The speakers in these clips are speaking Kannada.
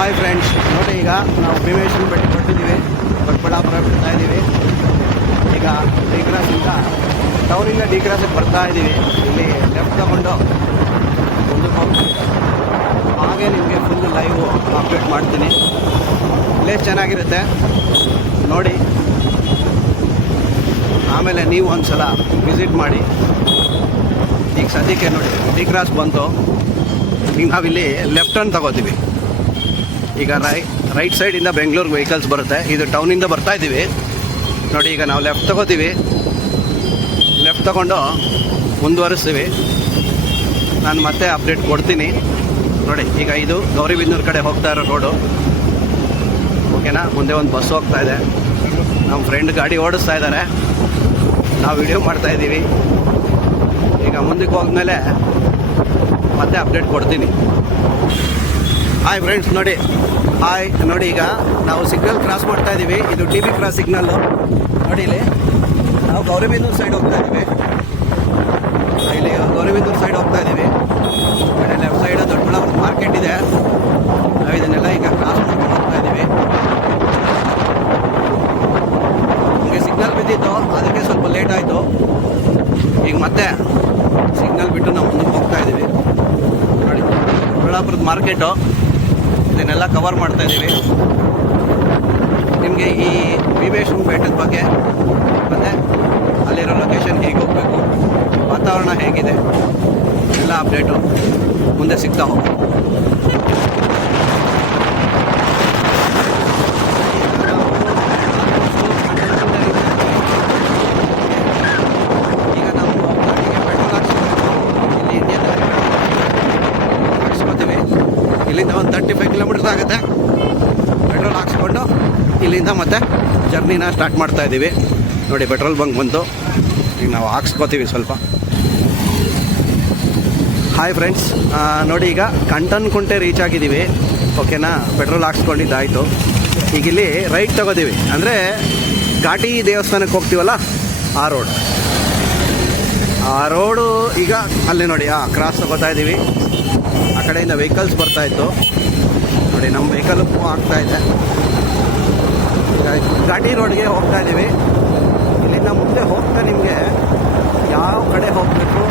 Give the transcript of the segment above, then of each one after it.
ಹಾಯ್ ಫ್ರೆಂಡ್ಸ್, ನೋಡಿ ಈಗ ನಾವು ಭೀಮೇಶ್ವರ ಬೆಟ್ಟ ಕೊಟ್ಟಿದ್ದೀವಿ. ದೊಡ್ಡಬಳ್ಳಾಪುರ ಬಿಡ್ತಾ ಇದ್ದೀವಿ. ಈಗ ಡಿ ಕ್ರಾಸಿಂದ ಟೌನಿಂದ ಡಿ ಕ್ರಾಸಿಗೆ ಬರ್ತಾ ಇದ್ದೀವಿ. ಇಲ್ಲಿ ಲೆಫ್ಟ್ ತಗೊಂಡು ಮುಂದಕ್ಕೆ ಹೋಗ್ತೀವಿ. ಹಾಗೆ ನಿಮಗೆ ಫುಲ್ ಲೈವ್ ಅಪ್ಡೇಟ್ ಮಾಡ್ತೀನಿ. ಪ್ಲೇಸ್ ಚೆನ್ನಾಗಿರುತ್ತೆ ನೋಡಿ. ಆಮೇಲೆ ನೀವು ಒಂದು ಸಲ ವಿಸಿಟ್ ಮಾಡಿ. ಈಗ ಸದ್ಯಕ್ಕೆ ನೋಡಿ ಡಿ ಕ್ರಾಸ್ ಬಂತು. ಈಗ ನಾವಿಲ್ಲಿ ಲೆಫ್ಟ್ ಟರ್ನ್ ತಗೋತೀವಿ. ಈಗ ರೈಟ್ ಸೈಡಿಂದ ಬೆಂಗಳೂರು ವೆಹಿಕಲ್ಸ್ ಬರುತ್ತೆ. ಇದು ಟೌನಿಂದ ಬರ್ತಾ ಇದ್ದೀವಿ ನೋಡಿ. ಈಗ ನಾವು ಲೆಫ್ಟ್ ತಗೋತೀವಿ. ಲೆಫ್ಟ್ ತಗೊಂಡು ಮುಂದುವರಿಸ್ತೀವಿ. ನಾನು ಮತ್ತೆ ಅಪ್ಡೇಟ್ ಕೊಡ್ತೀನಿ ನೋಡಿ. ಈಗ ಇದು ಗೌರಿಬಿದನೂರು ಕಡೆ ಹೋಗ್ತಾ ಇರೋ ರೋಡು, ಓಕೆನಾ. ಮುಂದೆ ಒಂದು ಬಸ್ ಹೋಗ್ತಾ ಇದೆ. ನಮ್ಮ ಫ್ರೆಂಡ್ ಗಾಡಿ ಓಡಿಸ್ತಾ ಇದ್ದಾರೆ, ನಾವು ವಿಡಿಯೋ ಮಾಡ್ತಾಯಿದ್ದೀವಿ. ಈಗ ಮುಂದಕ್ಕೆ ಹೋದ್ಮೇಲೆ ಮತ್ತೆ ಅಪ್ಡೇಟ್ ಕೊಡ್ತೀನಿ. ಹಾಯ್ ಫ್ರೆಂಡ್ಸ್, ನೋಡಿ ಈಗ ನಾವು ಸಿಗ್ನಲ್ ಕ್ರಾಸ್ ಮಾಡ್ತಾ ಇದ್ದೀವಿ. ಇದು ಟಿ ಬಿ ಕ್ರಾಸ್ ಸಿಗ್ನಲ್ಲು ನೋಡಿ. ಇಲ್ಲಿ ನಾವು ಗೌರಿಬಿದನೂರು ಸೈಡ್ ಹೋಗ್ತಾ ಇದ್ದೀವಿ. ಇಲ್ಲಿ ಗೌರಿಬಿದನೂರು ಸೈಡ್ ಹೋಗ್ತಾ ಇದ್ದೀವಿ. ಲೆಫ್ಟ್ ಸೈಡ್ ದೊಡ್ಡಬಳ್ಳಾಪುರ ಮಾರ್ಕೆಟ್ ಇದೆ. ನಾವು ಇದನ್ನೆಲ್ಲ ಈಗ ಕ್ರಾಸ್ ಮಾಡ್ಕೊಂಡು ಹೋಗ್ತಾ ಇದ್ದೀವಿ. ನಮಗೆ ಸಿಗ್ನಲ್ ಬಿದ್ದಿತ್ತು, ಅದಕ್ಕೆ ಸ್ವಲ್ಪ ಲೇಟ್ ಆಯಿತು. ಈಗ ಮತ್ತೆ ಸಿಗ್ನಲ್ ಬಿಟ್ಟು ನಾವು ಮುಂದಕ್ಕೆ ಹೋಗ್ತಾ ಇದ್ದೀವಿ ನೋಡಿ. ದೊಡ್ಡಬಳ್ಳಾಪುರದ ಮಾರ್ಕೆಟು ಇದನ್ನೆಲ್ಲ ಕವರ್ ಮಾಡ್ತಾ ಇದ್ದೀವಿ. ನಿಮಗೆ ಈ ಭೀಮೇಶ್ವರ ಬೆಟ್ಟದ ಬಗ್ಗೆ ಮತ್ತು ಅಲ್ಲಿರೋ ಲೊಕೇಶನ್ ಹೇಗೆ ಹೋಗಬೇಕು, ವಾತಾವರಣ ಹೇಗಿದೆ, ಎಲ್ಲ ಅಪ್ಡೇಟು ಮುಂದೆ ಸಿಗ್ತಾ ಹೋಗ್ತೀವಿ. ಈಗ ನಾವು ಗಾಡಿಗೆ ಪೆಟ್ರೋಲ್ ಹಾಕ್ಸ್ಕೊತೀವಿ. ಇಲ್ಲಿ ಇಂಡಿಯನ್ ಹಾಕ್ಸ್ಕೊತೀವಿ. ಇಲ್ಲಿಂದ ಒಂದು 35 ಕಿಲೋಮೀಟರ್ಸ್ ಆಗುತ್ತೆ. ಪೆಟ್ರೋಲ್ ಹಾಕ್ಸ್ಕೊಂಡು ಇಲ್ಲಿಂದ ಮತ್ತೆ ಜರ್ನಿನ ಸ್ಟಾರ್ಟ್ ಮಾಡ್ತಾ ಇದ್ದೀವಿ ನೋಡಿ. ಪೆಟ್ರೋಲ್ ಬಂಕ್ ಬಂತು. ಈಗ ನಾವು ಹಾಕ್ಸ್ಕೊತೀವಿ ಸ್ವಲ್ಪ. ಹಾಯ್ ಫ್ರೆಂಡ್ಸ್, ನೋಡಿ ಈಗ ಕಂಟನ್ಕುಂಟೆ ರೀಚ್ ಆಗಿದ್ದೀವಿ, ಓಕೆನಾ. ಪೆಟ್ರೋಲ್ ಹಾಕ್ಸ್ಕೊಂಡಿದ್ದಾಯಿತು. ಈಗ ಇಲ್ಲಿ ರೈಟ್ ತಗೋತೀವಿ, ಅಂದರೆ ಘಾಟಿ ದೇವಸ್ಥಾನಕ್ಕೆ ಹೋಗ್ತೀವಲ್ಲ ಆ ರೋಡು ಈಗ ಅಲ್ಲಿ ನೋಡಿ ಕ್ರಾಸ್ ತಗೋತಾ ಇದ್ದೀವಿ. ಆ ಕಡೆಯಿಂದ ವೆಹಿಕಲ್ಸ್ ಬರ್ತಾಯಿತ್ತು ನೋಡಿ. ನಮ್ಮ ವೆಹಿಕಲ್ ಆಗ್ತಾ ಇದೆ. ಘಾಟಿ ರೋಡ್ಗೆ ಹೋಗ್ತಾ ಇದ್ದೀವಿ. ಇಲ್ಲಿಂದ ಮುಂದೆ ಹೋಗ್ತಾ ನಿಮಗೆ ಯಾವ ಕಡೆ ಹೋಗಬೇಕು,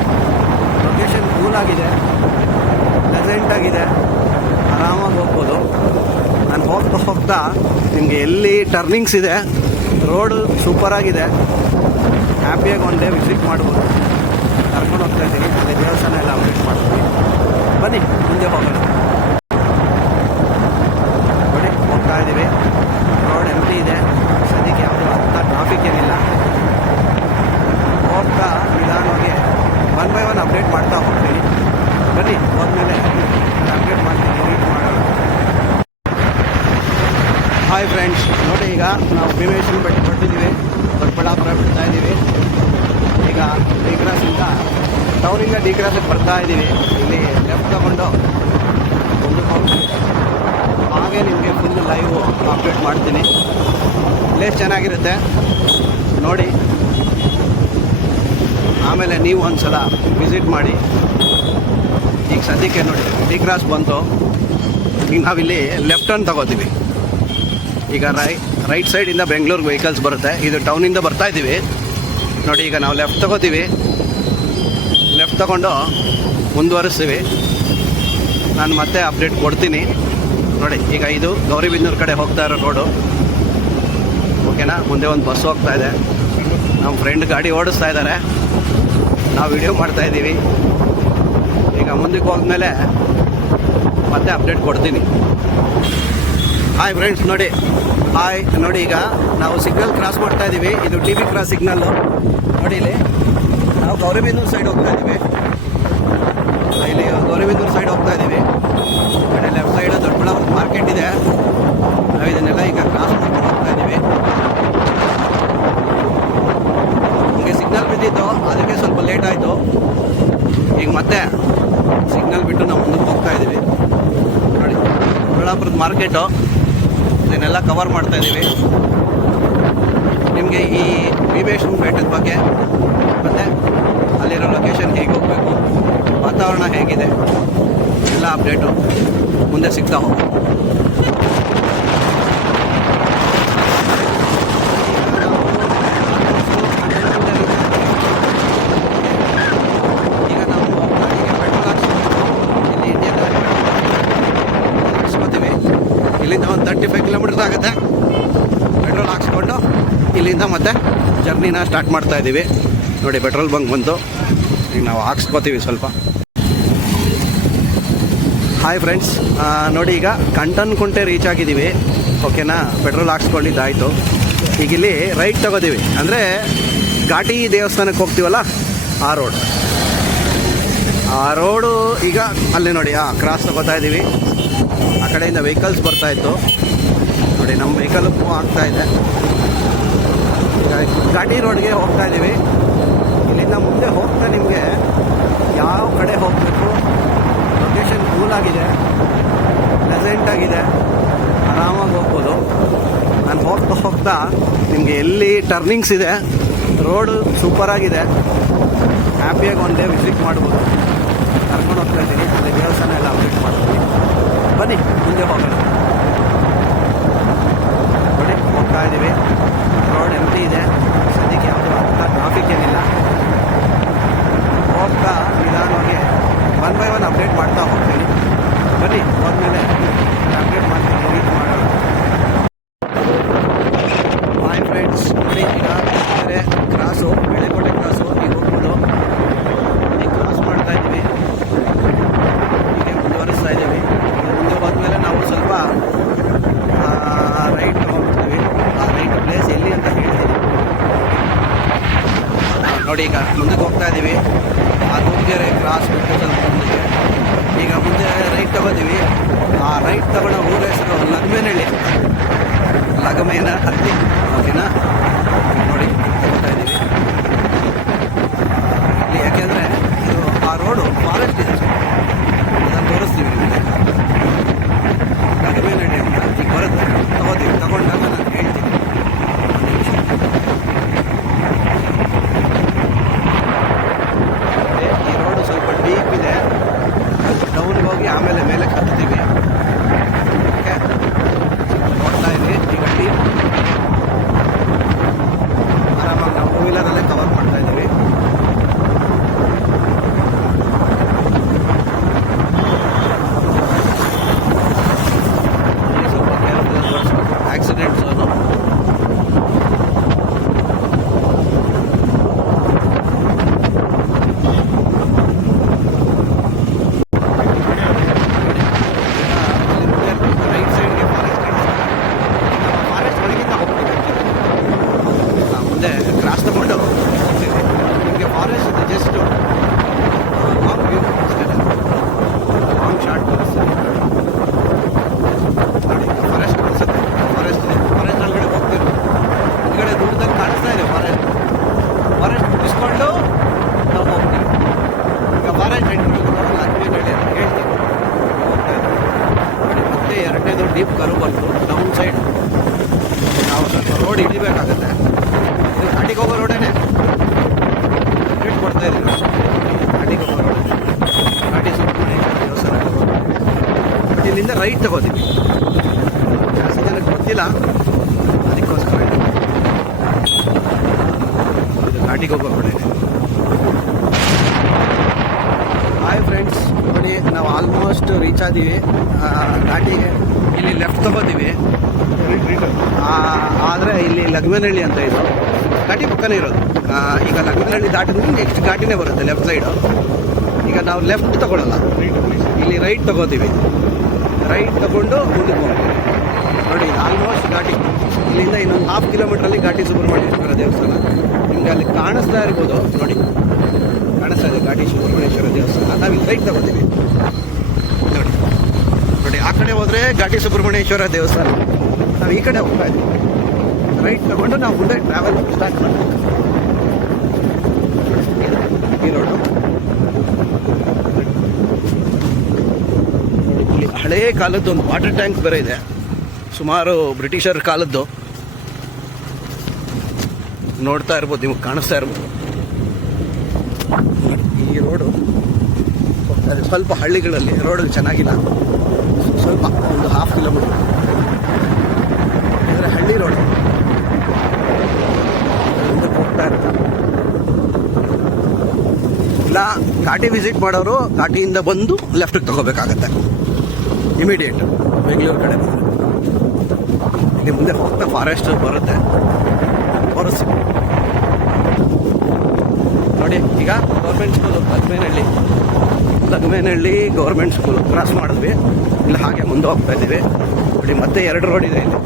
ಲೊಕೇಶನ್ ಕೂಲಾಗಿದೆ, ಪ್ಲೆಸೆಂಟಾಗಿದೆ, ಆರಾಮಾಗಿ ಹೋಗ್ಬೋದು. ನಾನು ಹೋಗ್ತಾ ನಿಮಗೆ ಎಲ್ಲಿ ಟರ್ನಿಂಗ್ಸ್ ಇದೆ, ರೋಡು ಸೂಪರಾಗಿದೆ, ಹ್ಯಾಪಿಯಾಗಿ ಒನ್ ಡೇ ವಿಸಿಟ್ ಮಾಡ್ಬೋದು. ಕರ್ಕೊಂಡು ಹೋಗ್ತಾ ಇದ್ದೀವಿ. ಅಲ್ಲಿ ದೇವಸ್ಥಾನ ಎಲ್ಲ ವಿಸಿಟ್ ಮಾಡ್ತೀವಿ. ಬನ್ನಿ ಮುಂದೆ ಹೋಗೋಣ ನೋಡಿ. ಹೋಗ್ತಾ ಇದ್ದೀವಿ. ರೋಡ್ ಎಂಟಿ ಇದೆ ಸದ್ಯಕ್ಕೆ, ಯಾವುದೇ ಅಂತ ಟ್ರಾಫಿಕ್ ಏನಿಲ್ಲ. ಹೋಗ್ತಾ ನಿಧಾನವಾಗಿ 1 by 1 ಅಪ್ಡೇಟ್ ಮಾಡ್ತಾ ಹೋಗ್ತೀನಿ. ಬನ್ನಿ ಹೋದ್ಮೇಲೆ ಅಪ್ಡೇಟ್ ಮಾಡ್ತೀನಿ, ರೀಚ್ ಮಾಡೋಣ. ಹಾಯ್ ಫ್ರೆಂಡ್ಸ್, ನೋಡಿ ಈಗ ನಾವು ಭೀಮೇಶ್ವರ ಬೆಟ್ಟ ಕೊಟ್ಟಿದ್ದೀವಿ. ದೊಡ್ಡಬಳ್ಳಾಪುರ ಬಿಡ್ತಾ ಇದ್ದೀವಿ. ಈಗ ಡಿ ಕ್ರಾಸಿಂದ ಟೌನಿಂದ ಡಿ ಕ್ರಾಸಿಗೆ ಬರ್ತಾ ಇದ್ದೀವಿ. ಇಲ್ಲಿ ಲೆಫ್ಟ್ ತಗೊಂಡು ಮುಂದಕ್ಕೆ ಹೋಗ್ತೀವಿ. ಹಾಗೆ ನಿಮಗೆ ಫುಲ್ ಲೈವ್ ಅಪ್ಡೇಟ್ ಮಾಡ್ತೀನಿ. ಪ್ಲೇಸ್ ಚೆನ್ನಾಗಿರುತ್ತೆ ನೋಡಿ. ಆಮೇಲೆ ನೀವು ಒಂದು ಸಲ ವಿಸಿಟ್ ಮಾಡಿ. ಈಗ ಸದ್ಯಕ್ಕೆ ನೋಡಿ ಡಿ ಕ್ರಾಸ್ ಬಂತು. ಈಗ ನಾವಿಲ್ಲಿ ಲೆಫ್ಟ್ ಟರ್ನ್ ತಗೋತೀವಿ. ಈಗ ರೈಟ್ ಸೈಡಿಂದ ಬೆಂಗಳೂರು ವೆಹಿಕಲ್ಸ್ ಬರುತ್ತೆ. ಇದು ಟೌನಿಂದ ಬರ್ತಾ ಇದ್ದೀವಿ ನೋಡಿ. ಈಗ ನಾವು ಲೆಫ್ಟ್ ತಗೋತೀವಿ. ಲೆಫ್ಟ್ ತಗೊಂಡು ಮುಂದುವರಿಸ್ತೀವಿ. ನಾನು ಮತ್ತೆ ಅಪ್ಡೇಟ್ ಕೊಡ್ತೀನಿ ನೋಡಿ. ಈಗ ಇದು ಗೌರಿಬಿದನೂರು ಕಡೆ ಹೋಗ್ತಾ ಇರೋ ರೋಡು, ಓಕೆನಾ. ಮುಂದೆ ಒಂದು ಬಸ್ ಹೋಗ್ತಾ ಇದೆ. ನಮ್ಮ ಫ್ರೆಂಡ್ ಗಾಡಿ ಓಡಿಸ್ತಾ ಇದ್ದಾರೆ, ನಾವು ವಿಡಿಯೋ ಮಾಡ್ತಾಯಿದ್ದೀವಿ. ಈಗ ಮುಂದಕ್ಕೆ ಹೋದ್ಮೇಲೆ ಮತ್ತೆ ಅಪ್ಡೇಟ್ ಕೊಡ್ತೀನಿ. ಹಾಯ್ ಫ್ರೆಂಡ್ಸ್, ನೋಡಿ ಈಗ ನಾವು ಸಿಗ್ನಲ್ ಕ್ರಾಸ್ ಮಾಡ್ತಾ ಇದ್ದೀವಿ. ಇದು ಟಿ ಬಿ ಕ್ರಾಸ್ ಸಿಗ್ನಲ್ಲು ನೋಡಿ. ಇಲ್ಲಿ ನಾವು ಗೌರಿಬಿದನೂರು ಸೈಡ್ ಹೋಗ್ತಾ ಇದ್ದೀವಿ. ಇಲ್ಲಿ ಗೌರಿಬಿದನೂರು ಸೈಡ್ ಹೋಗ್ತಾ ಇದ್ದೀವಿ. ಲೆಫ್ಟ್ ಸೈಡ್ ದೊಡ್ಡಬಳ್ಳಾಪುರ ಮಾರ್ಕೆಟ್ ಇದೆ. ನಾವು ಇದನ್ನೆಲ್ಲ ಈಗ ಕ್ರಾಸ್ ಮಾಡ್ಕೊಂಡು ಹೋಗ್ತಾ ಇದ್ದೀವಿ. ನಮಗೆ ಸಿಗ್ನಲ್ ಬಿದ್ದಿತ್ತು, ಅದಕ್ಕೆ ಸ್ವಲ್ಪ ಲೇಟ್ ಆಯಿತು. ಈಗ ಮತ್ತೆ ಸಿಗ್ನಲ್ ಬಿಟ್ಟು ನಾವು ಮುಂದಕ್ಕೆ ಹೋಗ್ತಾ ಇದ್ದೀವಿ ನೋಡಿ. ದೊಡ್ಡಬಳ್ಳಾಪುರದ ಮಾರ್ಕೆಟು ಇದನ್ನೆಲ್ಲ ಕವರ್ ಮಾಡ್ತಾ ಇದ್ದೀವಿ. ನಿಮಗೆ ಈ ಭೀಮೇಶ್ವರ ಬೆಟ್ಟದ ಬಗ್ಗೆ ಮತ್ತು ಅಲ್ಲಿರೋ ಲೊಕೇಶನ್ ಹೇಗೆ ಹೋಗಬೇಕು, ವಾತಾವರಣ ಹೇಗಿದೆ, ಎಲ್ಲ ಅಪ್ಡೇಟು ಮುಂದೆ ಸಿಗ್ತಾ ಹೋಗು. ಈಗ ನಾವು ಗಾಡಿಗೆ ಪೆಟ್ರೋಲ್ ಹಾಕ್ಸ್ಕೊತೀವಿ. ಇಲ್ಲಿ ಇಂಡಿಯನ್ ಹಾಕ್ಸ್ಕೊತೀವಿ. ಇಲ್ಲಿಂದ ಒಂದು 35 ಕಿಲೋಮೀಟರ್ಸ್ ಆಗುತ್ತೆ. ಪೆಟ್ರೋಲ್ ಹಾಕ್ಸ್ಕೊಂಡು ಇಲ್ಲಿಂದ ಮತ್ತೆ ಜರ್ನಿನ ಸ್ಟಾರ್ಟ್ ಮಾಡ್ತಾ ಇದ್ದೀವಿ. ನೋಡಿ ಪೆಟ್ರೋಲ್ ಬಂಕ್ ಬಂತು. ಈಗ ನಾವು ಹಾಕ್ಸ್ಕೊತೀವಿ ಸ್ವಲ್ಪ. ಹಾಯ್ ಫ್ರೆಂಡ್ಸ್, ನೋಡಿ ಈಗ ಕಂಟನ್ಕುಂಟೆ ರೀಚ್ ಆಗಿದ್ದೀವಿ. ಓಕೆನಾ, ಪೆಟ್ರೋಲ್ ಹಾಕ್ಸ್ಕೊಂಡಿದ್ದಾಯಿತು. ಈಗ ಇಲ್ಲಿ ರೈಟ್ ತಗೋತೀವಿ, ಅಂದರೆ ಘಾಟಿ ದೇವಸ್ಥಾನಕ್ಕೆ ಹೋಗ್ತೀವಲ್ಲ ಆ ರೋಡು ಈಗ ಅಲ್ಲಿ ನೋಡಿ ಕ್ರಾಸ್ ತಗೋತಾ ಇದ್ದೀವಿ. ಆ ಕಡೆಯಿಂದ ವೆಹಿಕಲ್ಸ್ ಬರ್ತಾಯಿತ್ತು. ನೋಡಿ ನಮ್ಮ ವೆಹಿಕಲ್ ಮೂವ್ ಆಗ್ತಾ ಇದೆ. ಘಾಟಿ ರೋಡ್ಗೆ ಹೋಗ್ತಾ ಇದ್ದೀವಿ. ಇಲ್ಲಿಂದ ಮುಂದೆ ಹೋಗ್ತಾ ನಿಮಗೆ ಯಾವ ಕಡೆ ಹೋಗಬೇಕು, ಲೊಕೇಶನ್ ಕೂಲ್ ಆಗಿದೆ, ಪ್ಲೆಸೆಂಟ್ ಆಗಿದೆ, ಆರಾಮಾಗಿ ಹೋಗ್ಬೋದು. ನಾನು ಹೋಗ್ತಾ ನಿಮಗೆ ಎಲ್ಲಿ ಟರ್ನಿಂಗ್ಸ್ ಇದೆ, ರೋಡು ಸೂಪರಾಗಿದೆ, ಹ್ಯಾಪಿಯಾಗಿ ಒನ್ ಡೇ ವಿಸಿಟ್ ಮಾಡ್ಬೋದು. ಕರ್ಕೊಂಡು ಹೋಗ್ತಾ ಇದ್ದೀನಿ. ಅಲ್ಲಿ ದೇವಸ್ಥಾನ ಎಲ್ಲ ಅಪ್ಡೇಟ್ ಮಾಡ್ತೀನಿ. ಬನ್ನಿ ಮುಂದೆ ಹೋಗೋಣ. ನೋಡಿ ಹೋಗ್ತಾ ಇದ್ದೀವಿ. ರೋಡ್ ಎಂಟಿ ಇದೆ, ಸದ್ಯಕ್ಕೆ ಯಾವುದೂ ಅಂತ ಟ್ರಾಫಿಕ್ ಏನಿಲ್ಲ. ಹೋಗ್ತಾ ನಿಧಾನವಾಗಿ 1 by 1 ಅಪ್ಡೇಟ್ ಮಾಡ್ತಾ ಹೋಗ್ತೀನಿ. ಬನ್ನಿ ಹೋದ್ಮೇಲೆ ಅಪ್ಡೇಟ್ ಮಾಡ್ತೀನಿ, ರೀಚ್ ಮಾಡೋಣ. ಹಾಯ್ ಫ್ರೆಂಡ್ಸ್, ನೋಡಿ ಈಗ ಬೇರೆ ಕ್ರಾಸು, ಬೆಳೆಕೋಟೆ ಕ್ರಾಸು, ಈಗ ಹೋಗ್ಬೋದು. ಈಗ ಕ್ರಾಸ್ ಮಾಡ್ತಾ ಇದ್ದೀವಿ. ಹೀಗೆ ಮುಂದುವರಿಸ್ತಾ ಇದ್ದೀವಿ. ಮುಂದೆ ಹೋದ್ಮೇಲೆ ನಾವು ಸ್ವಲ್ಪ ರೈಟ್ ಹೋಗ್ತೀವಿ. ಆ ರೈಟ್ ಪ್ಲೇಸ್ ಎಲ್ಲಿ ಅಂತ ಹೇಳ್ತೀನಿ. ನೋಡಿ ಈಗ ಮುಂದಕ್ಕೆ ಹೋಗ್ತಾ ಇದ್ದೀವಿ. ಆ ಗೋಪ್ಗೆರೆ ಕ್ರಾಸ್ ಬಿಟ್ಟು ಸ್ವಲ್ಪ ಮುಂದಕ್ಕೆ ಈಗ ಮುಂದೆ ರೈಟ್ ತಗೋತೀವಿ. ಆ ರೈಟ್ ತಗೊಂಡು ಊರ ಹೆಸರು ಲಗಮೇನಹಳ್ಳಿ, ಲಗಮೇನ ಹತ್ತಿ. ಓಕೆನಾ, ನೋಡಿ ಹೋಗ್ತಾ ಇದ್ದೀವಿ. ಇಲ್ಲಿ ಯಾಕೆಂದರೆ ಇದು ಆ ರೋಡು ಫಾರೆಸ್ಟ್ ಇದೆ, ಅದನ್ನು ತೋರಿಸ್ತೀವಿ ನಿಮಗೆ. ಲಗಮೇನಹಳ್ಳಿ ಅಂತ ಈಗ ಬರುತ್ತೆ, ತಗೊಂಡಾಗ ನಾನು ಹೇಳ್ತೀನಿ. ಈ ರೋಡು ಸ್ವಲ್ಪ ಡೀಪ್ ಇದೆ. ಡೌನ್ಗೆ ಹೋಗಿ ಆಮೇಲೆ ಮೇಲೆ ಹತ್ತೀವಿ. ಓಕೆ, ನೋಡ್ತಾ ಇದ್ವಿ. ಈಗ ಡೀಪ್ ಆರಾಮಾಗಿ ನಾವು 2 ವೀಲರಲ್ಲೇ ಕವರ್ ಮಾಡ್ತಾ ಇದ್ದೀವಿ. ಸ್ವಲ್ಪ ಕೇರ್ಫುಲ್ ತೋರಿಸ್ಬೇಕು, ಆಕ್ಸಿಡೆಂಟ್ಸ್ ಅದು. ರೈಟ್ ಸೈಡ್ಗೆ ಫಾರೆಸ್ಟ್ ಒಳಗಿಂದ ಹೋಗ್ಬೇಕು. ಮುಂದೆ ಕ್ರಾಸ್ ತಗೊಂಡು ಹೋಗ್ತೀವಿ. ನಿಮಗೆ ಫಾರೆಸ್ಟ್ ಇದೆ, ಜಸ್ಟ್ ಲಾಂಗ್ ವ್ಯೂ ಅಷ್ಟೇ, ಲಾಂಗ್ ಶಾರ್ಟ್ ತೋರಿಸ್ತೀನಿ. ನೋಡಿ ಫಾರೆಸ್ಟ್ ಅನಿಸುತ್ತೆ. ಫಾರೆಸ್ಟ್ ಇದೆ, ಫಾರೆಸ್ಟ್ ಒಳಗಡೆ ಹೋಗ್ತೀವಿ. ಹಿಂದ್ಗಡೆ ದೂರದಲ್ಲಿ ಕಾಣಿಸ್ತಾ ಇದೆ ಫಾರೆಸ್ಟ್ ಮುಗಿಸ್ಕೊಂಡು ನಾವು ಹೋಗ್ತೀವಿ. ಈಗ ಫಾರೆಸ್ಟ್ ಎಂಟ್ರಿ ಲಗಮೇನಹಳ್ಳಿ ಅಂತ ಹೇಳ್ತೀವಿ. ಹೋಗ್ತಾ ಇದ್ದೀವಿ. ನೋಡಿ ಮತ್ತೆ ಎರಡನೇದು ಡೀಪ್ ಕರು ಬಂತು ಡೌನ್ ಸೈಡ್. ನಾವು ಸ್ವಲ್ಪ ರೋಡ್ ಹಿಡಿಬೇಕಾಗತ್ತೆ. ಇದು ಘಾಟಿಗೆ ಹೋಗೋ ರೋಡೇನೆ, ಅಪ್ಡೇಟ್ ಕೊಡ್ತಾ ಇದ್ದೀವಿ. ಘಾಟಿಗೆ ಹೋಗೋ ರೋಡ್, ಘಾಟಿ ಸುಬ್ರಹ್ಮಣ್ಯೇಶ್ವರ ದೇವಸ್ಥಾನ ತಗೋತೀವಿ. ಬಟ್ ಇಲ್ಲಿಂದ ರೈಟ್ ತಗೋತೀವಿ. ಜಾಸ್ತಿ ಜನಕ್ಕೆ ಗೊತ್ತಿಲ್ಲ, ಅದಕ್ಕೋಸ್ಕರ ಇದು ಘಾಟಿಗೆ ಹೋಗೋ ರೋಡೇನೆ. ಹಾಯ್ ಫ್ರೆಂಡ್ಸ್, ನೋಡಿ ನಾವು ಆಲ್ಮೋಸ್ಟ್ ರೀಚ್ ಆದ್ದೀವಿ ಘಾಟಿಗೆ. ಇಲ್ಲಿ ಲೆಫ್ಟ್ ತಗೋತೀವಿ. ಆದರೆ ಇಲ್ಲಿ ಲಗಮೇನಹಳ್ಳಿ ಅಂತ ಇದು ಘಾಟಿ ಪಕ್ಕನೇ ಇರೋದು. ಈಗ ಲಗಮೇನಹಳ್ಳಿ ದಾಟಿದ್ರೆ ನೆಕ್ಸ್ಟ್ ಘಾಟಿನೇ ಬರುತ್ತೆ ಲೆಫ್ಟ್ ಸೈಡು. ಈಗ ನಾವು ಲೆಫ್ಟ್ ತಗೊಳ್ಳಲ್ಲ, ಇಲ್ಲಿ ರೈಟ್ ತಗೋತೀವಿ. ರೈಟ್ ತಗೊಂಡು ಮುಂದಕ್ಕೆ ಹೋಗ್ತೀವಿ. ನೋಡಿ ಆಲ್ಮೋಸ್ಟ್ ಘಾಟಿ. ಇಲ್ಲಿಂದ ಇನ್ನೊಂದು 1/2 ಕಿಲೋಮೀಟ್ರಲ್ಲಿ ಘಾಟಿ ಸುಬ್ರಹ್ಮಣ್ಯೇಶ್ವರ ದೇವಸ್ಥಾನ. ನಿಮ್ಗೆ ಅಲ್ಲಿ ಕಾಣಿಸ್ತಾ ಇರ್ಬೋದು. ನೋಡಿ ಕಾಣಿಸ್ತಾ ಇದೆ ಘಾಟಿ ಸುಬ್ರಹ್ಮಣ್ಯೇಶ್ವರ ದೇವಸ್ಥಾನ. ನಾವು ಇಲ್ಲಿ ರೈಟ್ ತಗೋತೀವಿ. ನೋಡಿ ಆ ಕಡೆ ಹೋದರೆ ಘಾಟಿ ಸುಬ್ರಹ್ಮಣ್ಯೇಶ್ವರ ದೇವಸ್ಥಾನ. ನಾವು ಈ ಕಡೆ ಹೋಗ್ತಾ ಇದ್ದೀವಿ. ರೈಟ್ ತಗೊಂಡು ನಾವು ಮುಂದೆ ಟ್ರಾವೆಲ್ ಸ್ಟಾರ್ಟ್ ಮಾಡ್ತೀವಿ. ಈ ರೋಡು ಇಲ್ಲಿ ಹಳೆಯ ಕಾಲದ್ದು ಒಂದು ವಾಟರ್ ಟ್ಯಾಂಕ್ ಬೇರೆ ಇದೆ, ಸುಮಾರು ಬ್ರಿಟಿಷರ್ ಕಾಲದ್ದು. ನೋಡ್ತಾ ಇರ್ಬೋದು, ನಿಮಗೆ ಕಾಣಿಸ್ತಾ ಇರ್ಬೋದು. ಈ ರೋಡು ಹೋಗ್ತಾ ಇದೆ ಸ್ವಲ್ಪ ಹಳ್ಳಿಗಳಲ್ಲಿ ರೋಡ್ ಚೆನ್ನಾಗಿಲ್ಲ, ಸ್ವಲ್ಪ ಒಂದು 1/2 ಕಿಲೋಮೀಟರ್ ಅಂದರೆ ಹಳ್ಳಿ ರೋಡ್ ಮುಂದಕ್ಕೆ ಹೋಗ್ತಾ ಇರುತ್ತೆ. ಇಲ್ಲ ಘಾಟಿ ವಿಸಿಟ್ ಮಾಡೋರು ಘಾಟಿಯಿಂದ ಬಂದು ಲೆಫ್ಟಿಗೆ ತಗೋಬೇಕಾಗತ್ತೆ ಇಮಿಡಿಯೇಟ್ ಬೆಂಗಳೂರು ಕಡೆ ಬಂದರೆ. ಇಲ್ಲಿ ಮುಂದೆ ಹೋಗ್ತಾ ಫಾರೆಸ್ಟ್ ಬರುತ್ತೆ, ಫಾರೆಸ್ಟ್ ನೋಡಿ. ಈಗ government school Lagmenahalli government school cross ಮಾಡಿದ್ವಿ. ಇಲ್ಲಿ ಹಾಗೆ ಮುಂದೆ ಹೋಗ್ತಾ ಇದ್ದೀವಿ ನೋಡಿ. ಮತ್ತೆ 2 ರೋಡ್ ಇದೆ ಇಲ್ಲಿ.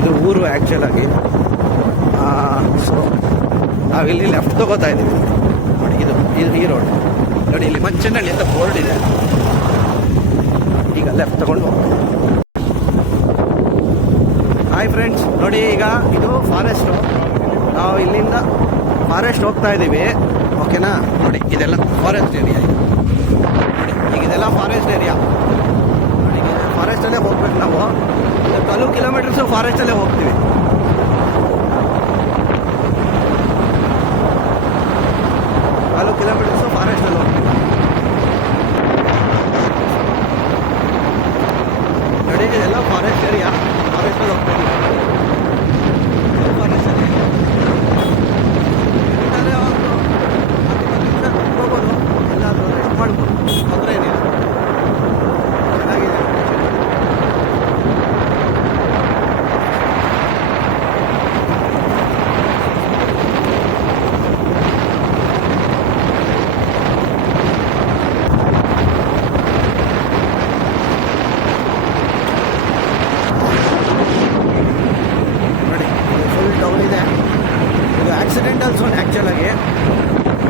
ಇದು ಊರು ಆ್ಯಕ್ಚುಲ್ ಆಗಿ. ಸೊ ನಾವಿಲ್ಲಿ ಲೆಫ್ಟ್ ತಗೋತಾ ಇದ್ದೀವಿ ನೋಡಿ. ಇದು ಈ ರೋಡ್ ನೋಡಿ. ಇಲ್ಲಿ ಮಂಚನಹಳ್ಳಿ ಅಂತ ಬೋರ್ಡ್ ಇದೆ. ಈಗ ಲೆಫ್ಟ್ ತಗೊಂಡು ಹೋಗ್ತೀವಿ. ಹಾಯ್ ಫ್ರೆಂಡ್ಸ್, ನೋಡಿ ಈಗ ಇದು ಫಾರೆಸ್ಟು. ನಾವು ಇಲ್ಲಿಂದ ಫಾರೆಸ್ಟ್ ಹೋಗ್ತಾ ಇದ್ದೀವಿ, ಓಕೆನಾ. ನೋಡಿ ಇದೆಲ್ಲ ಫಾರೆಸ್ಟ್ ಏರಿಯಾ. ನೋಡಿ ಈಗ ಇದೆಲ್ಲ ಫಾರೆಸ್ಟ್ ಏರಿಯಾ. ನೋಡಿ ಫಾರೆಸ್ಟಲ್ಲೇ ಹೋಗ್ಬೇಕು ನಾವು. 12 ಕಿಲೋಮೀಟರ್ಸು ಫಾರೆಸ್ಟಲ್ಲೇ ಹೋಗ್ತೀವಿ. ಕಿಲೋಮೀಟರ್ಸು ಫಾರೆಸ್ಟಲ್ಲಿ ಹೋಗ್ತೀವಿ. ನೋಡಿ ಇದೆಲ್ಲ ಫಾರೆಸ್ಟ್ ಏರಿಯಾ. ಫಾರೆಸ್ಟಲ್ಲಿ ಹೋಗ್ತೀವಿ. ಫಾರೆಸ್ಟಲ್ಲಿ ಹೋಗ್ಬೋದು, ಎಲ್ಲಾದರೂ ರೆಸ್ಟ್ ಮಾಡ್ಬೋದು, ತೊಂದರೆ ಏನಿಲ್ಲ. ಚೆನ್ನಾಗಿದೆ. ಆಕ್ಸಿಡೆಂಟಲ್ ಝೋನ್ ಆ್ಯಕ್ಚುಲಾಗಿ.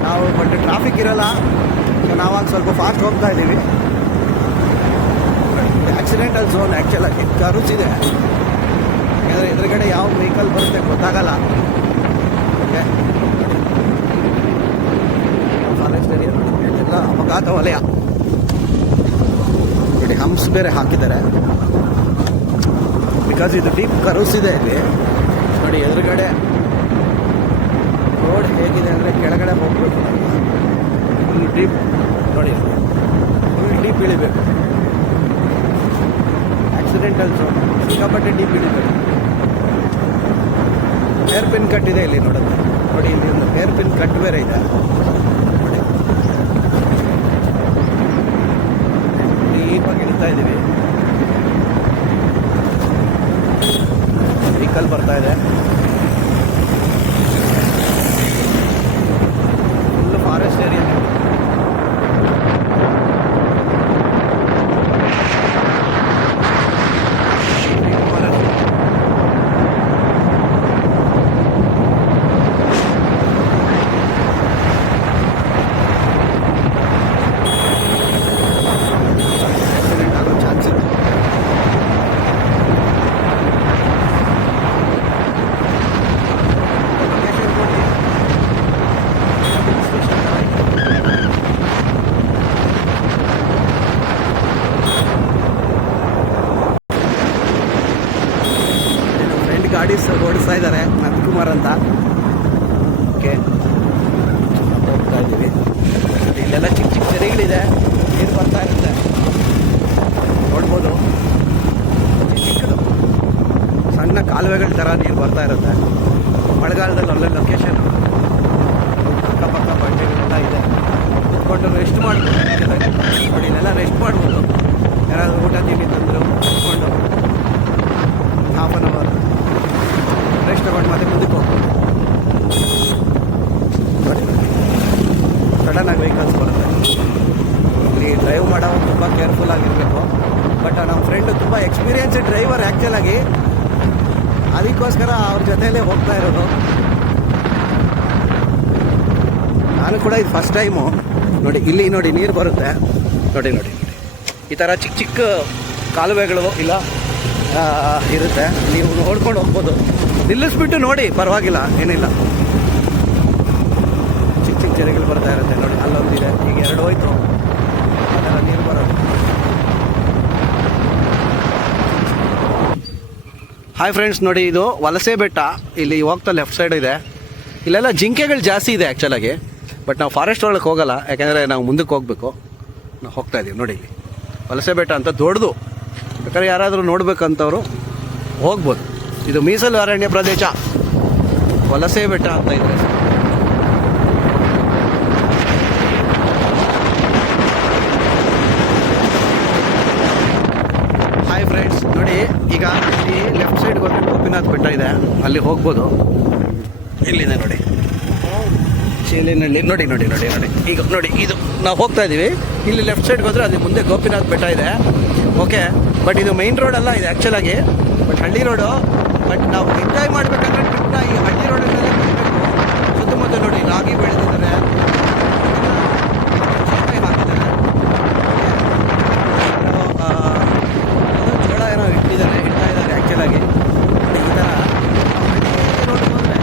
ನಾವು ಬಟ್ ಟ್ರಾಫಿಕ್ ಇರೋಲ್ಲ, ಸೊ ನಾವಾಗ ಸ್ವಲ್ಪ ಫಾಸ್ಟ್ ಹೋಗ್ತಾ ಇದ್ದೀವಿ. ಆಕ್ಸಿಡೆಂಟಲ್ ಝೋನ್ ಆ್ಯಕ್ಚುಲಾಗಿ ಕರ್ವ್ಸ್ ಇದೆ, ಯಾಕಂದರೆ ಎದುರುಗಡೆ ಯಾವ ವೆಹಿಕಲ್ ಬರುತ್ತೆ ಗೊತ್ತಾಗಲ್ಲ. ಓಕೆ, ಫಾರೆಸ್ಟ್ ಏರಿಯಾ ಎಲ್ಲ ಅಪಘಾತ ವಲಯ ನೋಡಿ. ಹಂಪ್ಸ್ ಬೇರೆ ಹಾಕಿದ್ದಾರೆ ಬಿಕಾಸ್ ಇದು ಡೀಪ್ ಕರ್ವ್ಸ್ ಇದೆ ಇಲ್ಲಿ. ನೋಡಿ ಎದುರುಗಡೆ ರೋಡ್ ಹೇಗಿದೆ ಅಂದರೆ ಕೆಳಗಡೆ ಹೋಗಬೇಕು, ಫುಲ್ ಡೀಪ್ ನೋಡಿ, ಫುಲ್ ಡೀಪ್ ಇಳಿಬೇಕು. ಆಕ್ಸಿಡೆಂಟಲ್ ಝೋನ್ ಸಿಕ್ಕಾಪಟ್ಟೆ ಡೀಪ್ ಇಳಿಬೇಕು. ಹೇರ್ ಪಿನ್ ಕಟ್ ಇದೆ ಇಲ್ಲಿ ನೋಡುತ್ತೆ ನೋಡಿ. ಇಲ್ಲಿ ಒಂದು ಹೇರ್ ಪಿನ್ ಕಟ್ ಬೇರೆ ಇದೆ ನೋಡಿ. ಡೀಪಾಗಿ ಇಳಿತಾ ಇದ್ದೀವಿ. ವೆಹಿಕಲ್ ಬರ್ತಾ ಇದೆ. Forest area. ಆಕ್ಸಿಡೆಂಟ್ ಆಗೋ ಚಾನ್ಸ್ ಇದೆ. ಗಾಡಿ ಓಡಿಸ್ತಾ ಇದ್ದಾರೆ, ನಂದಕುಮಾರ್ ಅಂತ. ಓಕೆ, ಹೋಗ್ತಾ ಇದ್ದೀವಿ. ಇಲ್ಲೆಲ್ಲ ಚಿಕ್ಕ ಚಿಕ್ಕ ಕೆರೆಗಳಿದೆ, ನೀರು ಬರ್ತಾ ಇರುತ್ತೆ ನೋಡ್ಬೋದು. ಚಿಕ್ಕದು ಸಣ್ಣ ಕಾಲುವೆಗಳ ಥರ ನೀರು ಬರ್ತಾ ಇರುತ್ತೆ. ಮಳೆಗಾಲದಲ್ಲಿ ಒಳ್ಳೆ ಲೊಕೇಶನ್. ಅಕ್ಕಪಕ್ಕ ಬಂಡೆಗಳೆಲ್ಲ ಇದೆ, ಕುತ್ಕೊಂಡು ರೆಸ್ಟ್ ಮಾಡ್ಬೋದು. ನೋಡಿ ಇಲ್ಲೆಲ್ಲ ರೆಸ್ಟ್ ಮಾಡ್ಬೋದು. ಯಾರಾದರೂ ಊಟ ತಿಂಡಿ ತಂದರು ಕುತ್ಕೊಂಡು ಹಾಫ್ ಆನ್ ಅವರ್ ರೆಸ್ಟ್ ತಗೊಂಡು ಮತ್ತೆ ಮುಂದಕ್ಕೆ ಹೋಗ್ಬೋದು. ನೋಡಿ ಸಡನ್ನಾಗಿ ವೆಹಿಕಲ್ಸ್ ಬರುತ್ತೆ. ಇಲ್ಲಿ ಡ್ರೈವ್ ಮಾಡೋವಾಗ ತುಂಬ ಕೇರ್ಫುಲ್ ಆಗಿರಬೇಕು. ಬಟ್ ನಮ್ಮ ಫ್ರೆಂಡು ತುಂಬ ಎಕ್ಸ್ಪೀರಿಯನ್ಸ್ಡ್ ಡ್ರೈವರ್ ಆ್ಯಕ್ಚುಲಾಗಿ, ಅದಕ್ಕೋಸ್ಕರ ಅವ್ರ ಜೊತೆಯಲ್ಲೇ ಹೋಗ್ತಾ ಇರೋದು. ನಾನು ಕೂಡ ಇದು ಫಸ್ಟ್ ಟೈಮು. ನೋಡಿ ಇಲ್ಲಿ ನೋಡಿ ನೀರು ಬರುತ್ತೆ ನೋಡಿ. ನೋಡಿ ಈ ಥರ ಚಿಕ್ಕ ಚಿಕ್ಕ ಕಾಲುವೆಗಳು ಇಲ್ಲ ಇರುತ್ತೆ, ನೀವು ನೋಡ್ಕೊಂಡು ಹೋಗ್ಬೋದು. ನಿಲ್ಲಿಸ್ಬಿಟ್ಟು ನೋಡಿ, ಪರವಾಗಿಲ್ಲ, ಏನಿಲ್ಲ. ಚಿಕ್ಕ ಚಿಕ್ಕ ಕೆರೆಗಳು ಬರ್ತಾ ಇರುತ್ತೆ ನೋಡಿ. ಅಲ್ಲೊಂದಿದೆ, ಈಗ 2 ಹೋಯ್ತು. ಆ ಥರ ನೀರು ಬರೋದು. ಹಾಯ್ ಫ್ರೆಂಡ್ಸ್, ನೋಡಿ ಇದು ವಲಸೆ ಬೆಟ್ಟ. ಇಲ್ಲಿ ಹೋಗ್ತಾ ಲೆಫ್ಟ್ ಸೈಡ್ ಇದೆ. ಇಲ್ಲೆಲ್ಲ ಜಿಂಕೆಗಳು ಜಾಸ್ತಿ ಇದೆ ಆ್ಯಕ್ಚುಲಾಗಿ. ಬಟ್ ನಾವು ಫಾರೆಸ್ಟ್ ಒಳಗೆ ಹೋಗಲ್ಲ, ಯಾಕೆಂದರೆ ನಾವು ಮುಂದಕ್ಕೆ ಹೋಗಬೇಕು. ನಾವು ಹೋಗ್ತಾ ಇದ್ದೀವಿ ನೋಡಿ. ಇಲ್ಲಿ ವಲಸೆ ಬೆಟ್ಟ ಅಂತ ದೊಡ್ಡದು, ಬೇಕಾದ್ರೆ ಯಾರಾದರೂ ನೋಡ್ಬೇಕಂತವರು ಹೋಗ್ಬೋದು. ಇದು ಮೀಸಲು ಅರಣ್ಯ ಪ್ರದೇಶ ವಲಸೆ ಬೆಟ್ಟ ಅಂತ ಇದೆ. ಹಾಯ್ ಫ್ರೆಂಡ್ಸ್, ನೋಡಿ ಈಗ ಇಲ್ಲಿ ಲೆಫ್ಟ್ ಸೈಡ್ಗೆ ಹೋದ್ರೆ ಗೋಪಿನಾಥ್ ಬೆಟ್ಟ ಇದೆ, ಅಲ್ಲಿ ಹೋಗ್ಬೋದು. ಇಲ್ಲಿದೆ ನೋಡಿ ಚೇಲಿನಲ್ಲಿ, ನೋಡಿ ನೋಡಿ ನೋಡಿ ನೋಡಿ ಈಗ ನೋಡಿ ಇದು ನಾವು ಹೋಗ್ತಾ ಇದ್ದೀವಿ. ಇಲ್ಲಿ ಲೆಫ್ಟ್ ಸೈಡ್ಗೆ ಹೋದರೆ ಅಲ್ಲಿ ಮುಂದೆ ಗೋಪಿನಾಥ್ ಬೆಟ್ಟ ಇದೆ. ಓಕೆ, ಬಟ್ ಇದು ಮೈನ್ ರೋಡ್ ಅಲ್ಲ, ಇದು ಆ್ಯಕ್ಚುಲಾಗಿ ಬಟ್ ಹಳ್ಳಿ ರೋಡು. ಬಟ್ ನಾವು ಎಂಜಾಯ್ ಮಾಡಬೇಕಂದ್ರೆ ಟ್ರಿಪ್ನ ಈ ಹಳ್ಳಿ ರೋಡಲ್ಲೇ ಬರಬೇಕು. ಸುತ್ತಮುತ್ತ ನೋಡಿ ರಾಗಿ ಬೆಳೆದಿದ್ದಾರೆ, ಜೋಳ ಏನೋ ಇಡ್ತಾ ಇದ್ದಾರೆ ಆ್ಯಕ್ಚುಲಾಗಿ. ಈ ಥರ ರೋಡ್ ಹೋದರೆ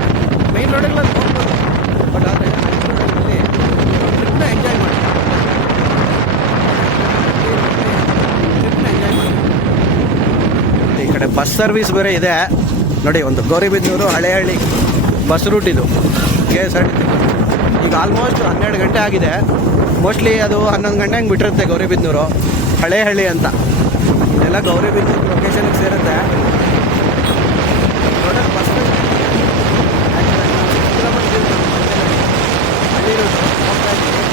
ಮೈನ್ ರೋಡಲ್ಲಿ ಹೋಗ್ಬೋದು, ಬಟ್ ಆದರೆ ಹಳ್ಳಿ ರೋಡಲ್ಲಿ ಟ್ರಿಪ್ನ ಎಂಜಾಯ್ ಮಾಡಿ ಈ ಕಡೆ ಬಸ್ ಸರ್ವಿಸ್ ಬೇರೆ ಇದೆ ನೋಡಿ. ಒಂದು ಗೌರಿಬಿದನೂರು ಹಳೆಹಳ್ಳಿ ಬಸ್ ರೂಟ್ ಇದು KSRTC. ಈಗ ಆಲ್ಮೋಸ್ಟ್ 12 ಗಂಟೆ ಆಗಿದೆ. ಮೋಸ್ಟ್ಲಿ ಅದು 11 ಗಂಟೆ ಹಂಗೆ ಬಿಟ್ಟಿರುತ್ತೆ ಗೌರಿಬಿದನೂರು ಹಳೆಹಳ್ಳಿ ಅಂತ. ಇದೆಲ್ಲ ಗೌರಿಬಿದನೂರು ಲೊಕೇಶನ್ಗೆ ಸೇರುತ್ತೆ. ಬಸ್ ಹಳ್ಳಿ ರೂಟ್ ಹೋಗ್ತಾ ಇದ್ದೀವಿ.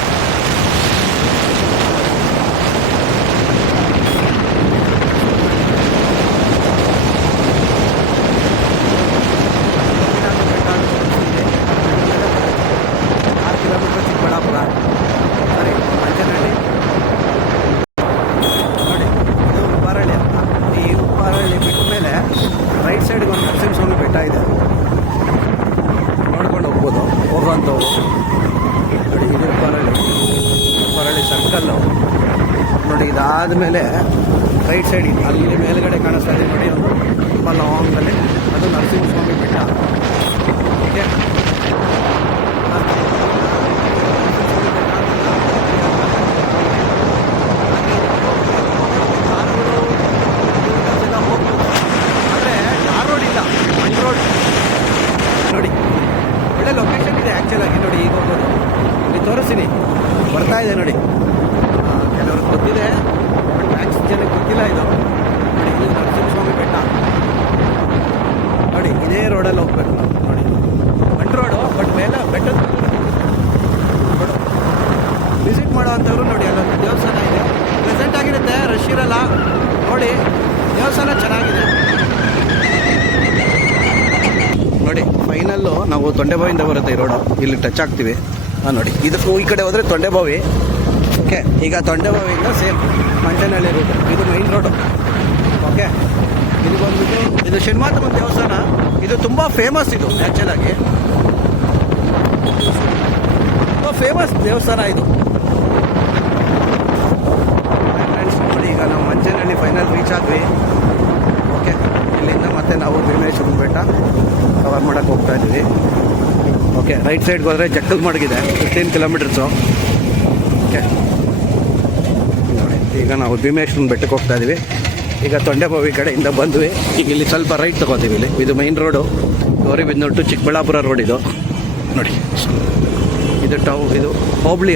ಚಿಕ್ಕಬಳ್ಳಾಪುರ ಸರಿ ಮಂಚನಹಳ್ಳಿ ನೋಡಿ, ಇದು ಉಪ್ಪಾರಳ್ಳಿ ಅಂತ. ಈ ಉಪ್ಪಾರಳ್ಳಿ ಬಿಟ್ಟ ಮೇಲೆ ರೈಟ್ ಸೈಡ್ಗೆ ಒಂದು ನರಸಿಂಹಸ್ವಾಮಿ ಬೆಟ್ಟ ಇದೆ, ನೋಡ್ಕೊಂಡು ಹೋಗ್ಬೋದು ಹೋಗುವಂಥವು. ನೋಡಿ ಇದು ಉಪ್ಪಾರಳ್ಳಿ ಸರ್ಕಲ್ಲು ನೋಡಿ. ಇದಾದಮೇಲೆ ರೈಟ್ ಸೈಡ್ ಅಲ್ಲಿ ಮೇಲ್ಗಡೆ ಕಾಣಿಸ್ತಾ ಇದೆ ನೋಡಿ, ಒಂದು ತುಂಬ ಲಾಂಗಲ್ಲಿ ಅದು ನರಸಿಂಹಸ್ವಾಮಿ ಬೆಟ್ಟ. ಓಕೆ, ನೋಡಿ ಒಳ್ಳೆ ಲೊಕೇಶನ್ ಇದೆ ಆ್ಯಕ್ಚುಲಾಗಿ. ನೋಡಿ ಈಗ ಹೋಗೋದು ಇಲ್ಲಿ ತೋರಿಸ್ತೀನಿ, ಬರ್ತಾ ಇದೆ ನೋಡಿ. ಕೆಲವ್ರಿಗೆ ಗೊತ್ತಿದೆ, ಬಟ್ ಮ್ಯಾಕ್ಸ್ ಜನಕ್ಕೆ ಗೊತ್ತಿಲ್ಲ ಇದು. ನೋಡಿ ಇದು ನರಸಿಂಹಸ್ವಾಮಿ ಬೆಟ್ಟ ನೋಡಿ. ಇದೇ ರೋಡಲ್ಲಿ ಹೋಗ್ಬೇಕು ನಾವು ನೋಡಿ, ಮಣ್ ರೋಡು, ಬಟ್ ಮೇಲೆ ಬೆಟ್ಟದ ರೋಡು. ವಿಸಿಟ್ ಮಾಡೋವಂಥವ್ರು ನೋಡಿ, ಅಲ್ಲೊಂದು ದೇವಸ್ಥಾನ ಇದೆ, ಪ್ರೆಸೆಂಟ್ ಆಗಿರುತ್ತೆ, ರಶ್ ಇರಲ್ಲ ನೋಡಿ. ದೇವಸ್ಥಾನ ಚೆನ್ನಾಗಿದೆ ನೋಡಿ. ಫೈನಲ್ಲು ನಾವು ತೊಂಡೆಬಾವಿಯಿಂದ ಬರುತ್ತೆ ಈ ರೋಡು, ಇಲ್ಲಿ ಟಚ್ ಆಗ್ತೀವಿ. ನೋಡಿ ಇದು ಈ ಕಡೆ ಹೋದರೆ ತೊಂಡೆಬಾವಿ. ಓಕೆ, ಈಗ ತೊಂಡೆಬಾವಿಯಿಂದ ಸೇಮ್ ಮಂಚನಹಳ್ಳಿ ರೂಟ್, ಇದು ಮೈನ್ ರೋಡು. ಓಕೆ, ಇದು ಬಂದ್ಬಿಟ್ಟು ಇದು ಶನಿಮಾತಮ್ಮನ ದೇವಸ್ಥಾನ. ಇದು ತುಂಬ ಫೇಮಸ್, ಇದು ಆ್ಯಕ್ಚುಲಾಗಿ ತುಂಬ ಫೇಮಸ್ ದೇವಸ್ಥಾನ ಇದು. ಫ್ರೆಂಡ್ಸ್ ನೋಡಿ, ಈಗ ನಾವು ಮಂಚನಹಳ್ಳಿ ಫೈನಲ್ ರೀಚ್ ಆದ್ವಿ. ಓಕೆ, ಇಲ್ಲಿಂದ ಮತ್ತೆ ನಾವು ಭೀಮೇಶ್ವರ ಬೆಟ್ಟ ಕವರ್ ಮಾಡೋಕ್ಕೆ ಹೋಗ್ತಾ ಇದ್ದೀವಿ. ಓಕೆ, ರೈಟ್ ಸೈಡ್ಗೆ ಹೋದರೆ ಜಕ್ಕಲ್ಮಡಗಿದೆ, 15 ಕಿಲೋಮೀಟರ್ಸು. ಓಕೆ, ನೋಡಿ ಈಗ ನಾವು ಭೀಮೇಶ್ವರ ಬೆಟ್ಟಕ್ಕೆ ಹೋಗ್ತಾ ಇದ್ದೀವಿ. ಈಗ ತೊಂಡೆಬಾವಿ ಕಡೆಯಿಂದ ಬಂದ್ವಿ. ಈಗ ಇಲ್ಲಿ ಸ್ವಲ್ಪ ರೈಟ್ ತೊಗೋತೀವಿ. ಇಲ್ಲಿ ಇದು main road, Gauribidanur to Chikkaballapura road ಇದು ನೋಡಿ. ಇದು ಇದು ಹೋಬಳಿ,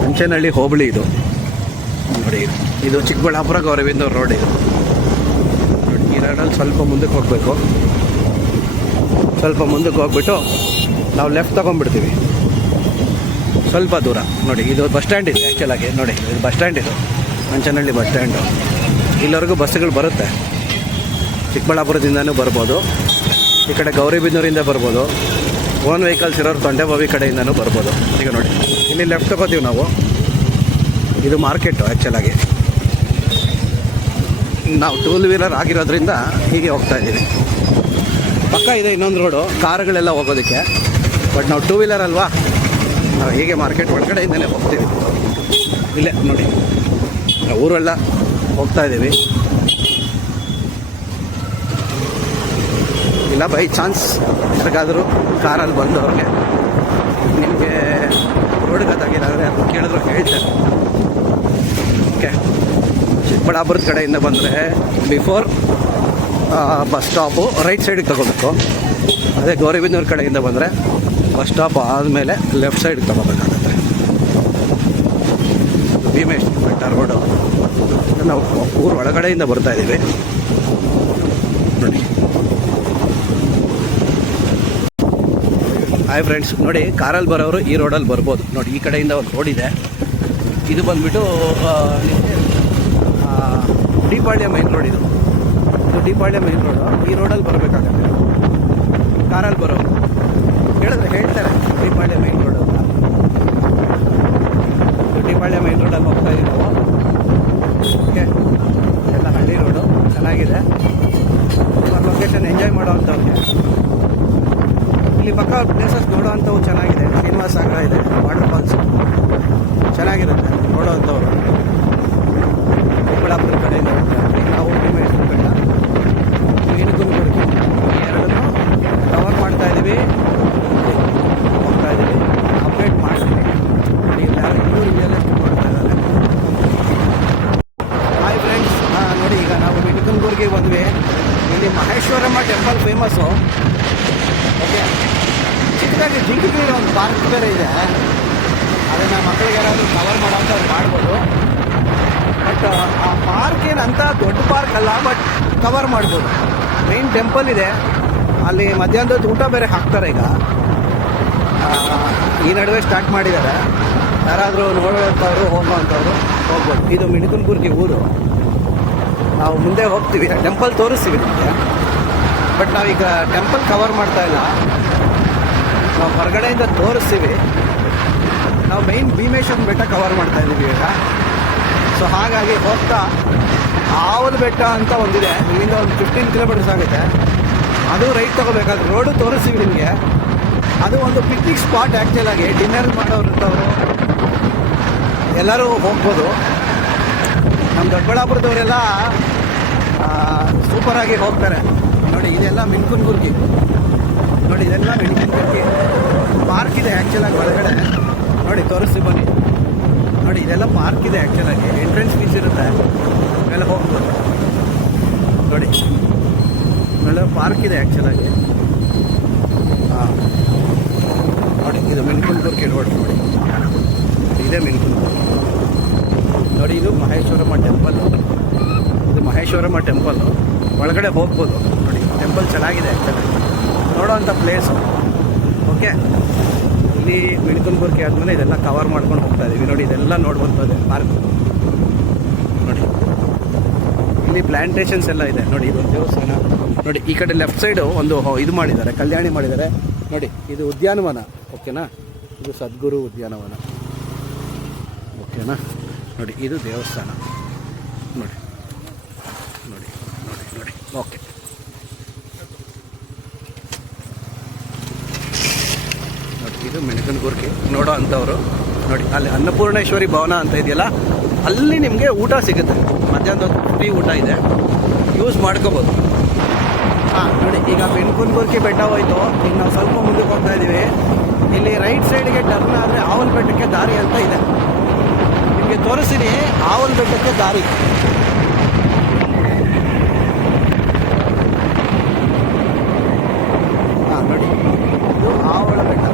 ಮಂಚನಹಳ್ಳಿ ಹೋಬಳಿ ಇದು ನೋಡಿ. ಇದು ಚಿಕ್ಕಬಳ್ಳಾಪುರ ಗೌರಿಬಿದನೂರು ರೋಡ್ ಇದು ನೋಡಿ. ಈ ರೋಡಲ್ಲಿ ಸ್ವಲ್ಪ ಮುಂದಕ್ಕೆ ಹೋಗಬೇಕು. ಸ್ವಲ್ಪ ಮುಂದಕ್ಕೆ ಹೋಗ್ಬಿಟ್ಟು ನಾವು ಲೆಫ್ಟ್ ತೊಗೊಂಡ್ಬಿಡ್ತೀವಿ ಸ್ವಲ್ಪ ದೂರ. ನೋಡಿ ಇದು ಬಸ್ ಸ್ಟ್ಯಾಂಡ್ ಇದೆ ಆ್ಯಕ್ಚುಲಾಗಿ. ನೋಡಿ ಇದು ಬಸ್ ಸ್ಟ್ಯಾಂಡ್, ಇದು ಮಂಚನಹಳ್ಳಿ ಬಸ್ ಸ್ಟ್ಯಾಂಡು. ಇಲ್ಲಿವರೆಗೂ ಬಸ್ಸುಗಳು ಬರುತ್ತೆ, ಚಿಕ್ಕಬಳ್ಳಾಪುರದಿಂದನೂ ಬರ್ಬೋದು, ಈ ಕಡೆ ಗೌರಿಬಿದನೂರಿಂದ ಬರ್ಬೋದು, ಓನ್ ವೆಹಿಕಲ್ಸ್ ಇರೋರು ತೊಂಡೆಬಾವಿ ಕಡೆಯಿಂದನೂ ಬರ್ಬೋದು. ಈಗ ನೋಡಿ ಇಲ್ಲಿ ಲೆಫ್ಟ್ ತೊಗೋತೀವಿ ನಾವು. ಇದು ಮಾರ್ಕೆಟು ಆ್ಯಕ್ಚುಲಾಗಿ. ನಾವು 2 ವೀಲರ್ ಆಗಿರೋದ್ರಿಂದ ಹೀಗೆ ಹೋಗ್ತಾ ಇದ್ದೀವಿ. ಪಕ್ಕ ಇದೆ ಇನ್ನೊಂದು ರೋಡು, ಕಾರುಗಳೆಲ್ಲ ಹೋಗೋದಕ್ಕೆ, ಬಟ್ ನಾವು 2 ವೀಲರ್ ಅಲ್ವಾ, ನಾವು ಹೀಗೆ ಮಾರ್ಕೆಟ್ ಒಳಗಡೆಯಿಂದಲೇ ಹೋಗ್ತೀವಿ. ಇಲ್ಲೇ ನೋಡಿ ನಾವು ಊರೆಲ್ಲ ಹೋಗ್ತಾ ಇದ್ದೀವಿ. ಇಲ್ಲ ಬೈ ಚಾನ್ಸ್ ಯಾರಿಗಾದರೂ ಕಾರಲ್ಲಿ ಬಂದವ್ರಿಗೆ ನಿಮಗೆ ರೋಡ್ ಗೊತ್ತಾಗಿಲ್ಲ ಅದು ಕೇಳಿದ್ರು ಹೇಳ್ತಾರೆ. ಓಕೆ, ಚಿಕ್ಕಬಳ್ಳಾಪುರದ ಕಡೆಯಿಂದ ಬಂದರೆ ಬಿಫೋರ್ ಬಸ್ ಸ್ಟಾಪು ರೈಟ್ ಸೈಡಿಗೆ ತೊಗೋಬೇಕು. ಅದೇ ಗೌರಿಬಿದನೂರು ಕಡೆಯಿಂದ ಬಂದರೆ ಬಸ್ ಸ್ಟಾಪ್ ಆದಮೇಲೆ ಲೆಫ್ಟ್ ಸೈಡಿಗೆ ತೊಗೋಬೇಕಾಗುತ್ತೆ. ಭೀಮೇಶ್ವರ ಬೆಟ್ಟ ರೋಡು. ನಾವು ಊರು ಒಳಗಡೆಯಿಂದ ಬರ್ತಾ ಇದ್ದೀವಿ ನೋಡಿ. ಹಾಯ್ ಫ್ರೆಂಡ್ಸ್, ನೋಡಿ ಕಾರಲ್ಲಿ ಬರೋರು ಈ ರೋಡಲ್ಲಿ ಬರ್ಬೋದು ನೋಡಿ. ಈ ಕಡೆಯಿಂದ ಒಂದು ರೋಡ್ ಇದೆ. ಇದು ಬಂದುಬಿಟ್ಟು ಡಿಪಾಳ್ಯ ಮೈನ್ ರೋಡ್. ಇದು ಡಿಪಾಳ್ಯ ಮೈನ್ ರೋಡು. ಈ ರೋಡಲ್ಲಿ ಬರಬೇಕಾಗತ್ತೆ ಕಾರಲ್ಲಿ ಬರೋರು. ಹೇಳಿದ್ರೆ ಹೇಳ್ತಾರೆ ಡಿಪಾಳ್ಯ ಮೈನ್ ರೋಡ್ ಅಂತ. ಡಿಪಾಳ್ಯ ಮೈನ್ ರೋಡಲ್ಲಿ ಹೋಗ್ತಾ ಇದ್ದೀವಿ ನಾವು. ಓಕೆ, ಎಲ್ಲ ಹಳ್ಳಿ ರೋಡು ಚೆನ್ನಾಗಿದೆ. ಲೊಕೇಶನ್ ಎಂಜಾಯ್ ಮಾಡೋವಂಥವ್ರಿಗೆ ಇಲ್ಲಿ ಪಕ್ಕ ಪ್ಲೇಸಸ್ ನೋಡೋವಂಥವು ಚೆನ್ನಾಗಿದೆ. ಶ್ರೀನಿವಾಸ ಸಾಗರ ಇದೆ, ವಾಟರ್ ಫಾಲ್ಸ್ ಚೆನ್ನಾಗಿರುತ್ತೆ ನೋಡೋವಂಥವ್ರು. ಚಿಕ್ಕಬಳ್ಳಾಪುರ ಕಡೆಯಿಂದ ನಾವು ಭೀಮೇಶ್ವರ ಬೆಟ್ಟ, ಮೀನುಗುಂದೂರಿಗೆ ಎರಡನ್ನೂ ಕವರ್ ಮಾಡ್ತಾ ಇದ್ದೀವಿ, ಹೋಗ್ತಾ ಇದ್ದೀವಿ, ಅಪ್ಡೇಟ್ ಮಾಡ್ತೀವಿ. ಈಗ ಯಾರು ಇನ್ನೂ ರಿಯಲಿಸ್ಟ್ ಮಾಡ್ತಾ ಇದ್ದಾರೆ. ಹಾಯ್ ಫ್ರೆಂಡ್ಸ್, ನೋಡಿ ಈಗ ನಾವು ಮೀನುಗುಂದೂರಿಗೆ ಬಂದ್ವಿ. ಇಲ್ಲಿ ಮಹೇಶ್ವರಮ್ಮ ಟೆಂಪಲ್ ಫೇಮಸ್ಸು. ಓಕೆ, ಚಿಕ್ಕದಾಗಿ ಜಿಂಕಿಗಿರೋ ಒಂದು ಪಾರ್ಕ್ ಬೇರೆ ಇದೆ. ಅದನ್ನು ಮಕ್ಕಳಿಗೆ ಯಾರಾದರೂ ಕವರ್ ಮಾಡೋಂಥವ್ರು ಮಾಡ್ಬೋದು. ಬಟ್ ಆ ಪಾರ್ಕ್ ಏನಂತ ದೊಡ್ಡ ಪಾರ್ಕ್ ಅಲ್ಲ, ಬಟ್ ಕವರ್ ಮಾಡ್ಬೋದು. ಮೇನ್ ಟೆಂಪಲ್ ಇದೆ ಅಲ್ಲಿ. ಮಧ್ಯಾಹ್ನದ ಊಟ ಬೇರೆ ಹಾಕ್ತಾರೆ ಈಗ, ಈ ನಡುವೆ ಸ್ಟಾರ್ಟ್ ಮಾಡಿದ್ದಾರೆ. ಯಾರಾದರೂ ನೋಡೋವಂಥವ್ರು ಹೋಗೋವಂಥವ್ರು ಹೋಗ್ಬೋದು. ಇದು ಮಿಣಕುಂದೂರ್ಗಿ ಊರು. ನಾವು ಮುಂದೆ ಹೋಗ್ತೀವಿ, ಟೆಂಪಲ್ ತೋರಿಸ್ತೀವಿ ನಿಮಗೆ. ಬಟ್ ನಾವೀಗ ಟೆಂಪಲ್ ಕವರ್ ಮಾಡ್ತಾ ಇಲ್ಲ, ನಾವು ಹೊರಗಡೆಯಿಂದ ತೋರಿಸ್ತೀವಿ. ನಾವು ಮೈನ್ ಭೀಮೇಶ್ವರ ಬೆಟ್ಟ ಕವರ್ ಮಾಡ್ತಾ ಇದ್ದೀವಿ ಈಗ. ಸೊ ಹಾಗಾಗಿ ಹೋಗ್ತಾ ಆವಲ ಬೆಟ್ಟ ಅಂತ ಒಂದಿದೆ, ಇಲ್ಲಿಂದ ಒಂದು 15 ಕಿಲೋಮೀಟರ್ಸ್ ಆಗುತ್ತೆ. ಅದು ರೈಟ್ ತೊಗೋಬೇಕಾದ್ರೆ ರೋಡು ತೋರಿಸ್ತೀವಿ ನಿಮಗೆ. ಅದು ಒಂದು ಪಿಕ್ನಿಕ್ ಸ್ಪಾಟ್. ಆ್ಯಕ್ಚುಲಾಗಿ ಡಿನ್ನರ್ ಮಾಡೋರಂಥವ್ರು ಎಲ್ಲರೂ ಹೋಗ್ಬೋದು. ನಮ್ಮ ದೊಡ್ಡಬಳ್ಳಾಪುರದವರೆಲ್ಲ ಸೂಪರಾಗಿ ಹೋಗ್ತಾರೆ ನೋಡಿ. ಇದೆಲ್ಲ ಮಿಣಕುಂದೂರ್ಗಿ ನೋಡಿ, ಇದೆಲ್ಲ ಮಿಣಕುಂದೂರ್ಗಿ ಪಾರ್ಕ್ ಇದೆ ಆ್ಯಕ್ಚುಲಾಗಿ ಒಳಗಡೆ ನೋಡಿ. ತೋರಿಸ್ತೀವಿ ಬನ್ನಿ ನೋಡಿ. ಇದೆಲ್ಲ ಪಾರ್ಕ್ ಇದೆ ಆ್ಯಕ್ಚುಲಾಗಿ. ಎಂಟ್ರೆನ್ಸ್ ಫೀಸ್ ಇರುತ್ತೆ, ಮೇಲೆ ಹೋಗ್ಬೋದು ನೋಡಿ. ಮೇಲೆ ಪಾರ್ಕ್ ಇದೆ ಆ್ಯಕ್ಚುಲಾಗಿ. ಹಾಂ ನೋಡಿ, ಇದು ಮಿಣಕುಂದೂರ್ಗಿ ರೋಡ್ ನೋಡಿ. ಇದೇ ಮಿಣಕುಂದೂರು ನೋಡಿ. ಇದು ಮಹೇಶ್ವರಮ್ಮ ಟೆಂಪಲ್ಲು. ಇದು ಮಹೇಶ್ವರಮ್ಮ ಟೆಂಪಲ್ಲು. ಒಳಗಡೆ ಹೋಗ್ಬೋದು ನೋಡಿ. ಟೆಂಪಲ್ ಚೆನ್ನಾಗಿದೆ ಆ್ಯಕ್ಚುಲಿ, ನೋಡೋವಂಥ ಪ್ಲೇಸು. ಓಕೆ, ಇಲ್ಲಿ ಮಿಣಕುಂದೂರ್ಗಿ ಆದಮೇಲೆ ಇದೆಲ್ಲ ಕವರ್ ಮಾಡ್ಕೊಂಡು ಹೋಗ್ತಾ ಇದ್ದೀವಿ ನೋಡಿ. ಇದೆಲ್ಲ ನೋಡುವಂಥದ್ದು ಪಾರ್ಕ್ ನೋಡಿ. ಇಲ್ಲಿ ಪ್ಲ್ಯಾಂಟೇಷನ್ಸ್ ಎಲ್ಲ ಇದೆ ನೋಡಿ. ಇದೊಂದು ದೇವಸ್ಥಾನ ನೋಡಿ. ಈ ಕಡೆ ಲೆಫ್ಟ್ ಸೈಡು ಒಂದು ಇದು ಮಾಡಿದ್ದಾರೆ, ಕಲ್ಯಾಣಿ ಮಾಡಿದ್ದಾರೆ ನೋಡಿ. ಇದು ಉದ್ಯಾನವನ. ಓಕೆನಾ, ಇದು ಸದ್ಗುರು ಉದ್ಯಾನವನ. ಓಕೆನಾ ನೋಡಿ. ಇದು ದೇವಸ್ಥಾನ ನೋಡಿ ನೋಡಿ ನೋಡಿ ನೋಡಿ. ಓಕೆ, ನೋಡಿ ಇದು ಮಿಣಕುಂದೂರ್ಗಿ ನೋಡೋ ಅಂಥವ್ರು ನೋಡಿ. ಅಲ್ಲಿ ಅನ್ನಪೂರ್ಣೇಶ್ವರಿ ಭವನ ಅಂತ ಇದೆಯಲ್ಲ, ಅಲ್ಲಿ ನಿಮಗೆ ಊಟ ಸಿಗುತ್ತೆ. ಮಧ್ಯಾಹ್ನದ ಫ್ರೀ ಊಟ ಇದೆ, ಯೂಸ್ ಮಾಡ್ಕೋಬೋದು. ಹಾಂ ನೋಡಿ, ಈಗ ಮಿಣಕುಂದೂರ್ಗಿ ಬೆಟ್ಟ ಹೋಯ್ತು. ಈಗ ನಾವು ಸ್ವಲ್ಪ ಮುಂದಕ್ಕೆ ಹೋಗ್ತಾ ಇದ್ದೀವಿ. ಇಲ್ಲಿ ರೈಟ್ ಸೈಡ್ಗೆ ಟರ್ನ್ ಆದರೆ ಆವಲ ಬೆಟ್ಟಕ್ಕೆ ದಾರಿ ಅಂತ ಇದೆ. ನಿಮಗೆ ತೋರಿಸ್ತೀನಿ ಆವಲ ಬೆಟ್ಟಕ್ಕೆ ದಾರಿ. ಹಾಂ ನೋಡಿ, ಇದು ಆವಲ ಬೆಟ್ಟ.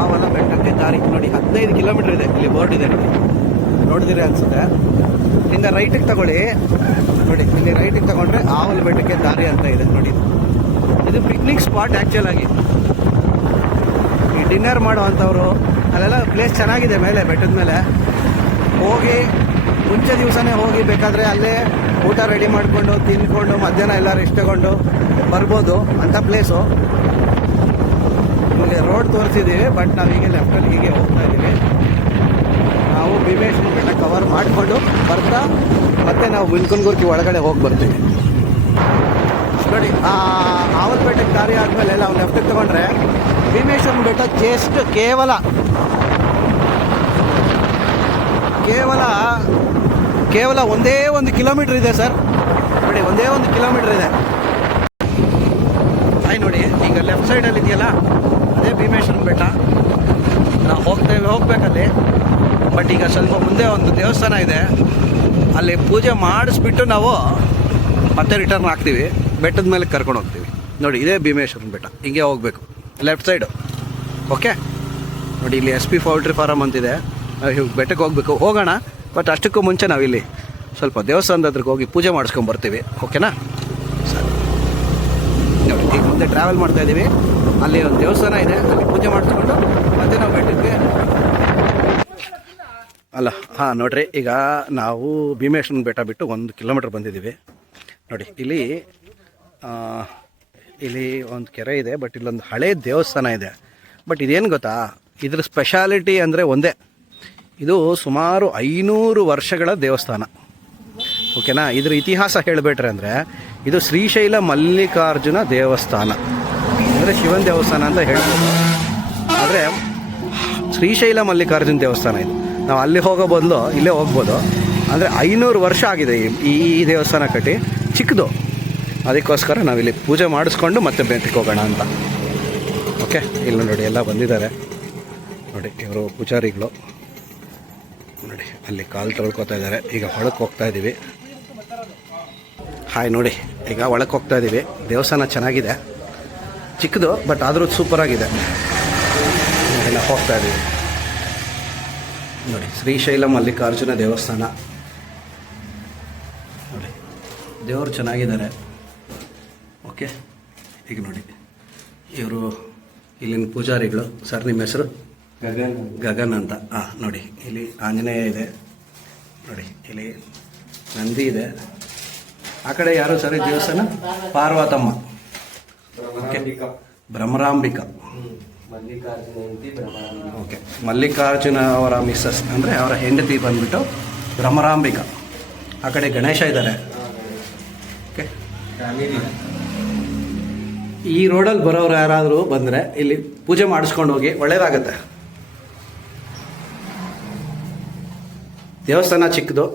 ಆವಲ ಬೆಟ್ಟಕ್ಕೆ ದಾರಿ ನೋಡಿ. 15 ಕಿಲೋಮೀಟರ್ ಇದೆ. ಇಲ್ಲಿ ಬೋರ್ಡ್ ಇದೆ ನೋಡಿ, ನೋಡಿದಿರಿ ಅನಿಸುತ್ತೆ. ಇಲ್ಲಿಂದ ರೈಟಿಗೆ ತಗೊಳ್ಳಿ ನೋಡಿ. ಇಲ್ಲಿ ರೈಟಿಗೆ ತಗೊಂಡ್ರೆ ಆವಲ ಬೆಟ್ಟಕ್ಕೆ ದಾರಿ ಅಂತ ಇದೆ ನೋಡಿ. ಇದು ಪಿಕ್ನಿಕ್ ಸ್ಪಾಟ್ ಆ್ಯಕ್ಚುಲಾಗಿ. ಈ ಡಿನ್ನರ್ ಮಾಡೋವಂಥವ್ರು ಅಲ್ಲೆಲ್ಲ ಪ್ಲೇಸ್ ಚೆನ್ನಾಗಿದೆ. ಮೇಲೆ ಬೆಟ್ಟದ ಮೇಲೆ ಹೋಗಿ ಮುಂಚೆ ದಿವಸನೇ ಹೋಗಿ ಬೇಕಾದರೆ ಅಲ್ಲೇ ಊಟ ರೆಡಿ ಮಾಡಿಕೊಂಡು ತಿಂದ್ಕೊಂಡು ಮಧ್ಯಾಹ್ನ ಎಲ್ಲ ರೆಸ್ಟ್ ತಗೊಂಡು ಬರ್ಬೋದು ಅಂಥ ಪ್ಲೇಸು. ನಿಮಗೆ ರೋಡ್ ತೋರಿಸಿದ್ದೀವಿ, ಬಟ್ ನಾವೀಗ ಲೆಫ್ಟಲ್ಲಿ ಹೀಗೆ ಹೋಗ್ತಾ ಇದ್ದೀವಿ. ನಾವು ಭೀಮೇಶ್ವರ ಬೆಟ್ಟ ಕವರ್ ಮಾಡಿಕೊಂಡು ಬರ್ತಾ ಮತ್ತೆ ನಾವು ಮಿಣಕುಂದೂರ್ಗಿ ಒಳಗಡೆ ಹೋಗಿ ಬರ್ತೀವಿ ನೋಡಿ. ಆವಲ ಬೆಟ್ಟಕ್ಕೆ ದಾರಿ ಆದಮೇಲೆ ನಾವು ಲೆಫ್ಟಿಗೆ ತೊಗೊಂಡ್ರೆ ಭೀಮೇಶ್ವರ ಬೆಟ್ಟ ಜಸ್ಟ್ ಕೇವಲ ಒಂದೇ 1 ಕಿಲೋಮೀಟ್ರ್ ಇದೆ ಸರ್ ನೋಡಿ. ಒಂದೇ 1 ಕಿಲೋಮೀಟ್ರ್ ಇದೆ. ಆಯ್ ನೋಡಿ, ಈಗ ಲೆಫ್ಟ್ ಸೈಡಲ್ಲಿ ಇದೆಯಲ್ಲ ಅದೇ ಭೀಮೇಶ್ವರ ಬೆಟ್ಟ. ನಾವು ಹೋಗ್ಬೇಕಲ್ಲಿ. ಬಟ್ ಈಗ ಸ್ವಲ್ಪ ಮುಂದೆ ಒಂದು ದೇವಸ್ಥಾನ ಇದೆ, ಅಲ್ಲಿ ಪೂಜೆ ಮಾಡಿಸ್ಬಿಟ್ಟು ನಾವು ಮತ್ತೆ ರಿಟರ್ನ್ ಆಗ್ತೀವಿ. ಬೆಟ್ಟದ ಮೇಲೆ ಕರ್ಕೊಂಡು ಹೋಗ್ತೀವಿ ನೋಡಿ. ಇದೇ ಭೀಮೇಶ್ವರ ಬೆಟ್ಟ. ಹಿಂಗೆ ಹೋಗಬೇಕು ಲೆಫ್ಟ್ ಸೈಡು. ಓಕೆ ನೋಡಿ, ಇಲ್ಲಿ SP ಪೌಲ್ಟ್ರಿ ಫಾರಮ್ ಅಂತಿದೆ. ಬೆಟ್ಟಕ್ಕೆ ಹೋಗಬೇಕು. ಹೋಗೋಣ, ಬಟ್ ಅಷ್ಟಕ್ಕೂ ಮುಂಚೆ ನಾವಿಲ್ಲಿ ಸ್ವಲ್ಪ ದೇವಸ್ಥಾನದ ಹತ್ರಕ್ಕೆ ಹೋಗಿ ಪೂಜೆ ಮಾಡಿಸ್ಕೊಂಬರ್ತೀವಿ. ಓಕೆನಾ? ಸರಿ ನೋಡಿ, ಈಗ ಮುಂದೆ ಟ್ರಾವೆಲ್ ಮಾಡ್ತಾ ಇದ್ದೀವಿ. ಅಲ್ಲಿ ಒಂದು ದೇವಸ್ಥಾನ ಇದೆ, ಅಲ್ಲಿ ಪೂಜೆ ಮಾಡಿಸ್ಕೊಂಡು ಮತ್ತೆ ನಾವು ಬೆಟ್ಟಕ್ಕೆ ಹಾಂ ನೋಡ್ರಿ, ಈಗ ನಾವು ಭೀಮೇಶ್ವರನ ಬೆಟ್ಟ ಬಿಟ್ಟು 1 ಕಿಲೋಮೀಟ್ರ್ ಬಂದಿದ್ದೀವಿ. ನೋಡಿ ಇಲ್ಲಿ ಒಂದು ಕೆರೆ ಇದೆ, ಬಟ್ ಇಲ್ಲೊಂದು ಹಳೇ ದೇವಸ್ಥಾನ ಇದೆ. ಬಟ್ ಇದೇನು ಗೊತ್ತಾ, ಇದ್ರ ಸ್ಪೆಷಾಲಿಟಿ ಅಂದರೆ ಒಂದೇ, ಇದು ಸುಮಾರು 500 ವರ್ಷಗಳ ದೇವಸ್ಥಾನ. ಓಕೆನಾ? ಇದ್ರ ಇತಿಹಾಸ ಹೇಳಬೇಟ್ರೆ ಅಂದರೆ ಇದು ಶ್ರೀಶೈಲ ಮಲ್ಲಿಕಾರ್ಜುನ ದೇವಸ್ಥಾನ, ಅಂದರೆ ಶಿವನ ದೇವಸ್ಥಾನ ಅಂತ ಹೇಳ್ಬೋದು. ಆದರೆ ಶ್ರೀಶೈಲ ಮಲ್ಲಿಕಾರ್ಜುನ ದೇವಸ್ಥಾನ ಇದು. ನಾವು ಅಲ್ಲಿ ಹೋಗೋ ಬದಲು ಇಲ್ಲೇ ಹೋಗ್ಬೋದು. ಅಂದರೆ 500 ವರ್ಷ ಆಗಿದೆ ಈ ದೇವಸ್ಥಾನ ಕಟ್ಟಿ, ಚಿಕ್ಕದು. ಅದಕ್ಕೋಸ್ಕರ ನಾವಿಲ್ಲಿ ಪೂಜೆ ಮಾಡಿಸ್ಕೊಂಡು ಮತ್ತೆ ಬೆಟ್ಟಕ್ಕೆ ಹೋಗೋಣ ಅಂತ. ಓಕೆ, ಇಲ್ಲಿ ನೋಡಿ ಎಲ್ಲ ಬಂದಿದ್ದಾರೆ ನೋಡಿ, ಇವರು ಪೂಜಾರಿಗಳು ನೋಡಿ, ಅಲ್ಲಿ ಕಾಲು ತೊಳ್ಕೊತಾ ಇದ್ದಾರೆ. ಈಗ ಒಳಕ್ಕೆ ಹೋಗ್ತಾ ಇದ್ದೀವಿ. ಹಾಯ್ ನೋಡಿ, ಈಗ ಒಳಕ್ಕೆ ಹೋಗ್ತಾ ಇದ್ದೀವಿ. ದೇವಸ್ಥಾನ ಚೆನ್ನಾಗಿದೆ, ಚಿಕ್ಕದು, ಬಟ್ ಆದರೂ ಸೂಪರಾಗಿದೆ. ಎಲ್ಲ ಹೋಗ್ತಾ ಇದ್ದೀವಿ ನೋಡಿ, ಶ್ರೀಶೈಲ ಮಲ್ಲಿಕಾರ್ಜುನ ದೇವಸ್ಥಾನ ನೋಡಿ, ದೇವರು ಚೆನ್ನಾಗಿದ್ದಾರೆ. ಓಕೆ, ಈಗ ನೋಡಿ ಇವರು ಇಲ್ಲಿನ ಪೂಜಾರಿಗಳು. ಸರ್, ನಿಮ್ಮ ಹೆಸರು? ಗಗನ್ ಅಂತ. ನೋಡಿ, ಇಲ್ಲಿ ಆಂಜನೇಯ ಇದೆ ನೋಡಿ, ಇಲ್ಲಿ ನಂದಿ ಇದೆ. ಆ ಕಡೆ ಯಾರು ಸರಿ ದೇವಸ್ಥಾನ? ಪಾರ್ವತಮ್ಮ. ಓಕೆ, ಭ್ರಮರಾಂಬಿಕಾ. ಓಕೆ, ಮಲ್ಲಿಕಾರ್ಜುನ ಅವರ ಮಿಸ್ಸಸ್ ಅಂದರೆ ಅವರ ಹೆಂಡತಿ ಬಂದ್ಬಿಟ್ಟು ಭ್ರಮರಾಂಬಿಕಾ. ಆ ಕಡೆ ಗಣೇಶ ಇದ್ದಾರೆ. ಓಕೆ, ಈ ರೋಡಲ್ಲಿ ಬರೋರು ಯಾರಾದರೂ ಬಂದರೆ ಇಲ್ಲಿ ಪೂಜೆ ಮಾಡಿಸ್ಕೊಂಡು ಹೋಗಿ, ಒಳ್ಳೆಯದಾಗತ್ತೆ. ದೇವಸ್ಥಾನ ಚಿಕ್ಕದು.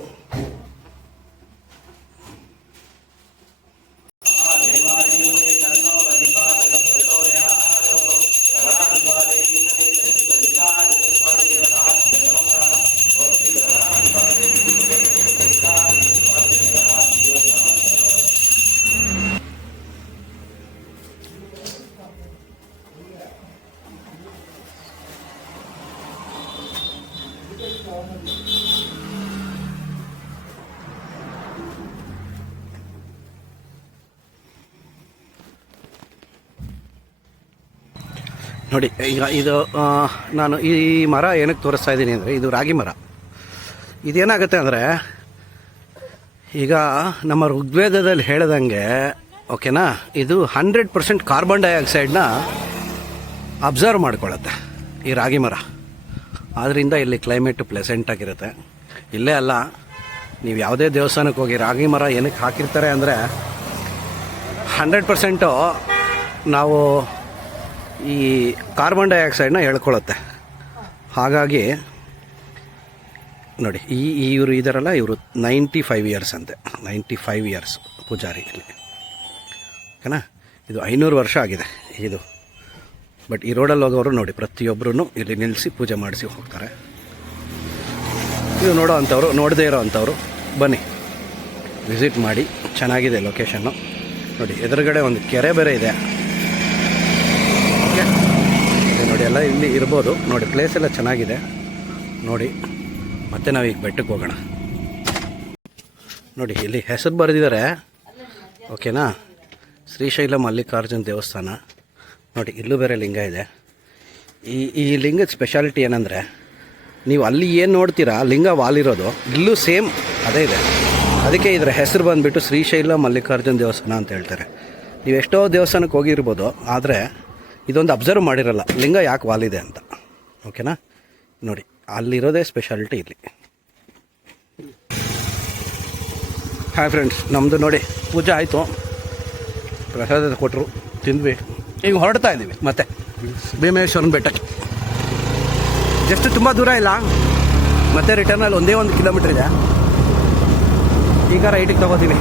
ನೋಡಿ, ಈಗ ಇದು ನಾನು ಈ ಮರ ಏನಕ್ಕೆ ತೋರಿಸ್ತಾ ಇದ್ದೀನಿ ಅಂದರೆ, ಇದು ರಾಗಿ ಮರ. ಇದೇನಾಗುತ್ತೆ ಅಂದರೆ, ಈಗ ನಮ್ಮ ಋಗ್ವೇದದಲ್ಲಿ ಹೇಳ್ದಂಗೆ, ಓಕೆನಾ, ಇದು 100% ಕಾರ್ಬನ್ ಡೈಆಕ್ಸೈಡ್ನ ಅಬ್ಸರ್ವ್ ಮಾಡ್ಕೊಳ್ಳುತ್ತೆ ಈ ರಾಗಿ ಮರ. ಆದ್ದರಿಂದ ಇಲ್ಲಿ ಕ್ಲೈಮೇಟು ಪ್ಲೆಸೆಂಟಾಗಿರುತ್ತೆ. ಇಲ್ಲೇ ಅಲ್ಲ, ನೀವು ಯಾವುದೇ ದೇವಸ್ಥಾನಕ್ಕೆ ಹೋಗಿ ರಾಗಿ ಮರ ಏನಕ್ಕೆ ಹಾಕಿರ್ತಾರೆ ಅಂದರೆ 100% ನಾವು ಈ ಕಾರ್ಬನ್ ಡೈಆಕ್ಸೈಡ್ನ ಎಳ್ಕೊಳ್ಳುತ್ತೆ. ಹಾಗಾಗಿ ನೋಡಿ, ಇವರು ಇದಾರಲ್ಲ, ಇವರು 95 ಇಯರ್ಸ್ ಅಂತೆ. 95 ಇಯರ್ಸ್ ಪೂಜಾರಿ ಇಲ್ಲಿ. ಓಕೆನಾ? ಇದು 500 ವರ್ಷ ಆಗಿದೆ ಇದು. ಬಟ್ ಈ ರೋಡಲ್ಲಿ ಹೋಗೋರು ನೋಡಿ, ಪ್ರತಿಯೊಬ್ಬರೂ ಇಲ್ಲಿ ನಿಲ್ಲಿಸಿ ಪೂಜೆ ಮಾಡಿಸಿ ಹೋಗ್ತಾರೆ. ಇದು ನೋಡೋ ಅಂಥವ್ರು, ನೋಡದೇ ಇರೋ ಅಂಥವ್ರು ಬನ್ನಿ, ವಿಸಿಟ್ ಮಾಡಿ. ಚೆನ್ನಾಗಿದೆ ಲೊಕೇಶನ್ನು ನೋಡಿ. ಎದುರುಗಡೆ ಒಂದು ಕೆರೆ ಬೇರೆ ಇದೆ. ಓಕೆ, ನೋಡಿ, ಎಲ್ಲ ಇಲ್ಲಿ ಇರ್ಬೋದು ನೋಡಿ. ಪ್ಲೇಸ್ ಎಲ್ಲ ಚೆನ್ನಾಗಿದೆ ನೋಡಿ. ಮತ್ತೆ ನಾವೀಗ ಬೆಟ್ಟಕ್ಕೆ ಹೋಗೋಣ. ನೋಡಿ, ಇಲ್ಲಿ ಹೆಸರು ಬರೆದಿದ್ದಾರೆ. ಓಕೆನಾ? ಶ್ರೀಶೈಲ ಮಲ್ಲಿಕಾರ್ಜುನ ದೇವಸ್ಥಾನ ನೋಡಿ. ಇಲ್ಲೂ ಬೇರೆ ಲಿಂಗ ಇದೆ. ಈ ಲಿಂಗದ ಸ್ಪೆಷಾಲಿಟಿ ಏನಂದರೆ, ನೀವು ಅಲ್ಲಿ ಏನು ನೋಡ್ತೀರಾ ಲಿಂಗ ವಾಲಿರೋದು, ಇಲ್ಲೂ ಸೇಮ್ ಅದೇ ಇದೆ. ಅದಕ್ಕೆ ಇದರ ಹೆಸರು ಬಂದುಬಿಟ್ಟು ಶ್ರೀಶೈಲ ಮಲ್ಲಿಕಾರ್ಜುನ ದೇವಸ್ಥಾನ ಅಂತ ಹೇಳ್ತಾರೆ. ನೀವು ಎಷ್ಟೋ ದೇವಸ್ಥಾನಕ್ಕೆ ಹೋಗಿರ್ಬೋದು, ಆದರೆ ಇದೊಂದು ಅಬ್ಸರ್ವ್ ಮಾಡಿರಲ್ಲ ಲಿಂಗ ಯಾಕೆ ವಾಲಿದೆ ಅಂತ. ಓಕೆನಾ? ನೋಡಿ, ಅಲ್ಲಿರೋದೇ ಸ್ಪೆಷಾಲಿಟಿ ಇಲ್ಲಿ. ಹಾಯ್ ಫ್ರೆಂಡ್ಸ್, ನಮ್ಮದು ನೋಡಿ ಪೂಜೆ ಆಯಿತು, ಪ್ರಸಾದ ಕೊಟ್ಟರು, ತಿಂದ್ವಿ. ಈಗ ಹೊರಡ್ತಾ ಇದ್ದೀವಿ ಮತ್ತೆ ಭೀಮೇಶ್ವರನ ಬೆಟ್ಟಕ್ಕೆ. ಜಸ್ಟ್ ತುಂಬ ದೂರ ಇಲ್ಲ, ಮತ್ತೆ ರಿಟರ್ನಲ್ಲಿ 1 ಕಿಲೋಮೀಟ್ರ್ ಇದೆ. ಈಗ ರೈಟಿಗೆ ತೊಗೋತೀವಿ.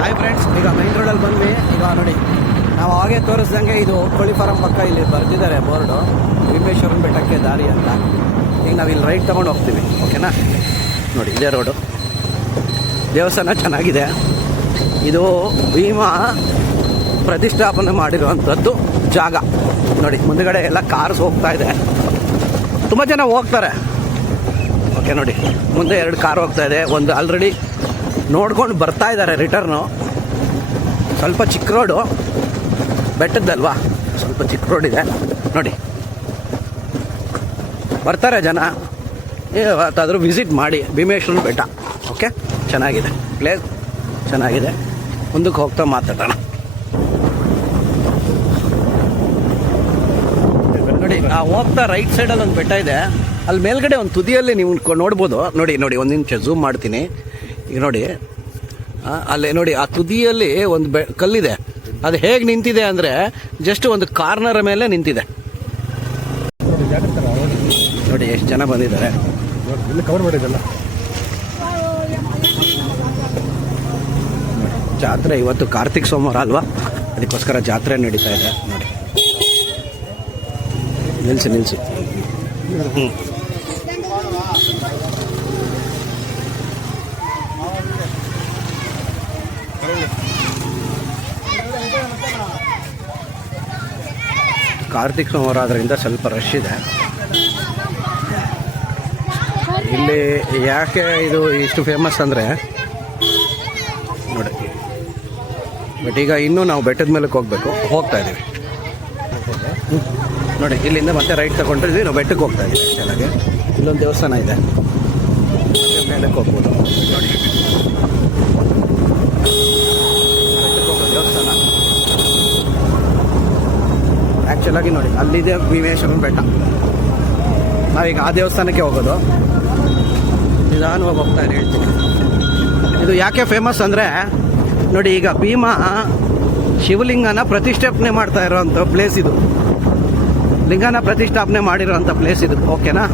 ಹಾಯ್ ಫ್ರೆಂಡ್ಸ್, ಈಗ ಮೈನ್ ರೋಡಲ್ಲಿ ಬಂದ್ವಿ. ಈಗ ನೋಡಿ, ನಾವು ಹಾಗೆ ತೋರಿಸ್ದಂಗೆ ಇದು ಕೋಳಿ ಫಾರಂ ಪಕ್ಕ ಇಲ್ಲಿ ಬರೆದಿದ್ದಾರೆ ಬೋರ್ಡು, ಭೀಮೇಶ್ವರನ ಬೆಟ್ಟಕ್ಕೆ ದಾರಿ ಅಂತ. ಈಗ ನಾವು ಇಲ್ಲಿ ರೈಟ್ ತೊಗೊಂಡು ಹೋಗ್ತೀವಿ. ಓಕೆನಾ? ನೋಡಿ, ಇದೇ ರೋಡು. ದೇವಸ್ಥಾನ ಚೆನ್ನಾಗಿದೆ. ಇದು ಭೀಮ ಪ್ರತಿಷ್ಠಾಪನೆ ಮಾಡಿರುವಂಥದ್ದು ಜಾಗ ನೋಡಿ. ಮುಂದುಗಡೆ ಎಲ್ಲ ಕಾರ್ಸ್ ಹೋಗ್ತಾ ಇದೆ, ತುಂಬ ಜನ ಹೋಗ್ತಾರೆ. ಓಕೆ ನೋಡಿ, ಮುಂದೆ 2 ಕಾರ್ ಹೋಗ್ತಾ ಇದೆ. ಒಂದು ಆಲ್ರೆಡಿ ನೋಡ್ಕೊಂಡು ಬರ್ತಾ ಇದ್ದಾರೆ ರಿಟರ್ನು. ಸ್ವಲ್ಪ ಚಿಕ್ಕ ರೋಡು, ಬೆಟ್ಟದ್ದಲ್ವಾ, ಸ್ವಲ್ಪ ಚಿಕ್ಕ ರೋಡ್ ಇದೆ ನೋಡಿ. ಬರ್ತಾರೆ ಜನ, ಯಾವತ್ತಾದರೂ ವಿಸಿಟ್ ಮಾಡಿ ಭೀಮೇಶ್ವರನ ಬೆಟ್ಟ. ಓಕೆ, ಚೆನ್ನಾಗಿದೆ ಪ್ಲೇಸ್, ಚೆನ್ನಾಗಿದೆ. ಮುಂದಕ್ಕೆ ಹೋಗ್ತಾ ಮಾತಾಡೋಣ ನೋಡಿ. ಹೋಗ್ತಾ ರೈಟ್ ಸೈಡಲ್ಲಿ ಒಂದು ಬೆಟ್ಟ ಇದೆ, ಅಲ್ಲಿ ಮೇಲ್ಗಡೆ ಒಂದು ತುದಿಯಲ್ಲಿ ನೀವು ನೋಡ್ಬೋದು. ನೋಡಿ ನೋಡಿ, ಒಂದು ನಿಮಿಷ ಝೂಮ್ ಮಾಡ್ತೀನಿ. ಈಗ ನೋಡಿ, ಅಲ್ಲೇ ನೋಡಿ ಆ ತುದಿಯಲ್ಲಿ ಒಂದು ಕಲ್ಲಿದೆ. ಅದು ಹೇಗೆ ನಿಂತಿದೆ ಅಂದರೆ ಜಸ್ಟ್ ಒಂದು ಕಾರ್ನರ್ ಮೇಲೆ ನಿಂತಿದೆ. ನೋಡಿ ಎಷ್ಟು ಜನ ಬಂದಿದ್ದಾರೆ, ಕವರ್ ಮಾಡಿದ್ದಲ್ಲ. ಜಾತ್ರೆ ಇವತ್ತು ಕಾರ್ತಿಕ್ ಸೋಮವಾರ ಅಲ್ವಾ, ಅದಕ್ಕೋಸ್ಕರ ಜಾತ್ರೆ ನಡೀತಾ ಇದೆ ನೋಡಿ. ನಿಲ್ಲಿಸಿ ಕಾರ್ತಿಕ್ ಸೋಮವಾರ ಆದ್ದರಿಂದ ಸ್ವಲ್ಪ ರಶ್ ಇದೆ ಇಲ್ಲಿ. ಯಾಕೆ ಇದು ಇಷ್ಟು ಫೇಮಸ್ ಅಂದರೆ ನೋಡಿ, ಬಟ್ ಈಗ ಇನ್ನೂ ನಾವು ಬೆಟ್ಟದ ಮೇಲೆ ಹೋಗ್ತಾ ಇದ್ದೀವಿ ನೋಡಿ. ಇಲ್ಲಿಂದ ಮತ್ತೆ ರೈಟ್ ತಗೊಂಡಿದ್ವಿ, ನಾವು ಬೆಟ್ಟಕ್ಕೆ ಹೋಗ್ತಾ ಇದ್ದೀವಿ. ಚೆನ್ನಾಗಿ ಇಲ್ಲೊಂದು ದೇವಸ್ಥಾನ ಇದೆ, ಮೇಲಕ್ಕೆ ಹೋಗ್ಬೋದು ನೋಡಿ. ದೇವಸ್ಥಾನ ಆ್ಯಕ್ಚುಲಾಗಿ ನೋಡಿ, ಅಲ್ಲಿದೆ ಭೀಮೇಶ್ವರನ ಬೆಟ್ಟ. ನಾವೀಗ ಆ ದೇವಸ್ಥಾನಕ್ಕೆ ಹೋಗೋದು. ನಿಧಾನವಾಗಿ ಹೋಗ್ತಾ ಇದ್ದೀವಿ. ಹೇಳ್ತೀನಿ ಇದು ಯಾಕೆ ಫೇಮಸ್ ಅಂದರೆ ನೋಡಿ, ಈಗ ಭೀಮ ಶಿವಲಿಂಗನ ಪ್ರತಿಷ್ಠಾಪನೆ ಮಾಡ್ತಾ ಇರೋವಂಥ ಪ್ಲೇಸ್ ಇದು. ಲಿಂಗನ ಪ್ರತಿಷ್ಠಾಪನೆ ಮಾಡಿರೋವಂಥ ಪ್ಲೇಸ್ ಇದು. ಓಕೆನಾ,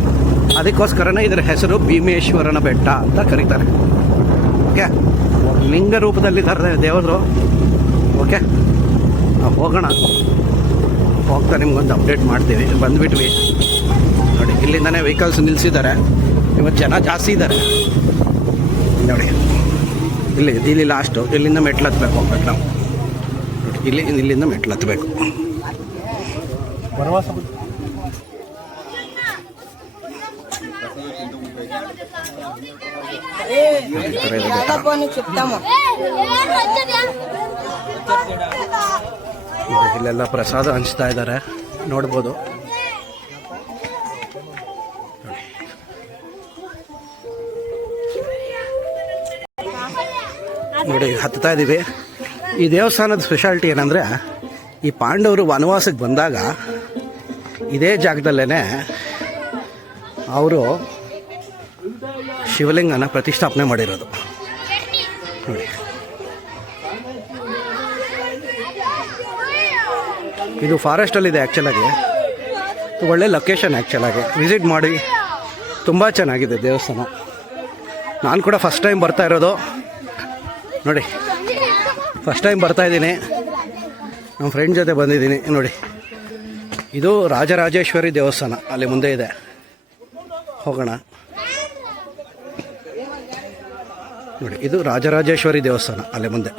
ಅದಕ್ಕೋಸ್ಕರನೇ ಇದರ ಹೆಸರು ಭೀಮೇಶ್ವರನ ಬೆಟ್ಟ ಅಂತ ಕರೀತಾರೆ. ಓಕೆ, ಲಿಂಗ ರೂಪದಲ್ಲಿದ್ದಾರೆ ದೇವರು. ಓಕೆ, ನಾವು ಹೋಗೋಣ. ಹೋಗ್ತಾ ನಿಮ್ಗೊಂದು ಅಪ್ಡೇಟ್ ಮಾಡ್ತೀವಿ. ಬಂದುಬಿಟ್ವಿ ನೋಡಿ, ಇಲ್ಲಿಂದನೇ ವೆಹಿಕಲ್ಸ್ ನಿಲ್ಲಿಸಿದ್ದಾರೆ. ಇವತ್ತು ಜನ ಜಾಸ್ತಿ ಇದ್ದಾರೆ ನೋಡಿ. ಇಲ್ಲಿ ಲಾಸ್ಟು, ಇಲ್ಲಿಂದ ಮೆಟ್ಲು ಹತ್ಬೇಕು. ಹೋಗ್ಬೇಕು ನಾವು ನೋಡಿ, ಇಲ್ಲಿಂದ ಮೆಟ್ಲು ಹತ್ಬೇಕು. ಇಲ್ಲೆಲ್ಲ ಪ್ರಸಾದ ಹಂಚ್ತಾ ಇದ್ದಾರೆ, ನೋಡ್ಬೋದು. ನೋಡಿ ಹತ್ತಾ ಇದ್ದೀವಿ. ಈ ದೇವಸ್ಥಾನದ ಸ್ಪೆಷಾಲಿಟಿ ಏನಂದರೆ, ಈ ಪಾಂಡವರು ವನವಾಸಕ್ಕೆ ಬಂದಾಗ ಇದೇ ಜಾಗದಲ್ಲೇ ಅವರು ಶಿವಲಿಂಗನ ಪ್ರತಿಷ್ಠಾಪನೆ ಮಾಡಿರೋದು ನೋಡಿ. ಇದು ಫಾರೆಸ್ಟಲ್ಲಿದೆ ಆ್ಯಕ್ಚುಲಾಗಿ. ಒಳ್ಳೆ ಲೊಕೇಶನ್ ಆ್ಯಕ್ಚುಲಾಗಿ, ವಿಸಿಟ್ ಮಾಡಿ. ತುಂಬ ಚೆನ್ನಾಗಿದೆ ದೇವಸ್ಥಾನ. ನಾನು ಕೂಡ ಫಸ್ಟ್ ಟೈಮ್ ಬರ್ತಾ ಇರೋದು ನೋಡಿ. ಫಸ್ಟ್ ಟೈಮ್ ಬರ್ತಾಯಿದ್ದೀನಿ, ನಮ್ಮ ಫ್ರೆಂಡ್ ಜೊತೆ ಬಂದಿದ್ದೀನಿ ನೋಡಿ. ಇದು ರಾಜರಾಜೇಶ್ವರಿ ದೇವಸ್ಥಾನ ಅಲ್ಲಿ ಮುಂದೆ ಇದೆ, ಹೋಗೋಣ ನೋಡಿ. ಇದು ರಾಜರಾಜೇಶ್ವರಿ ದೇವಸ್ಥಾನ ಅಲ್ಲಿ ಮುಂದೆ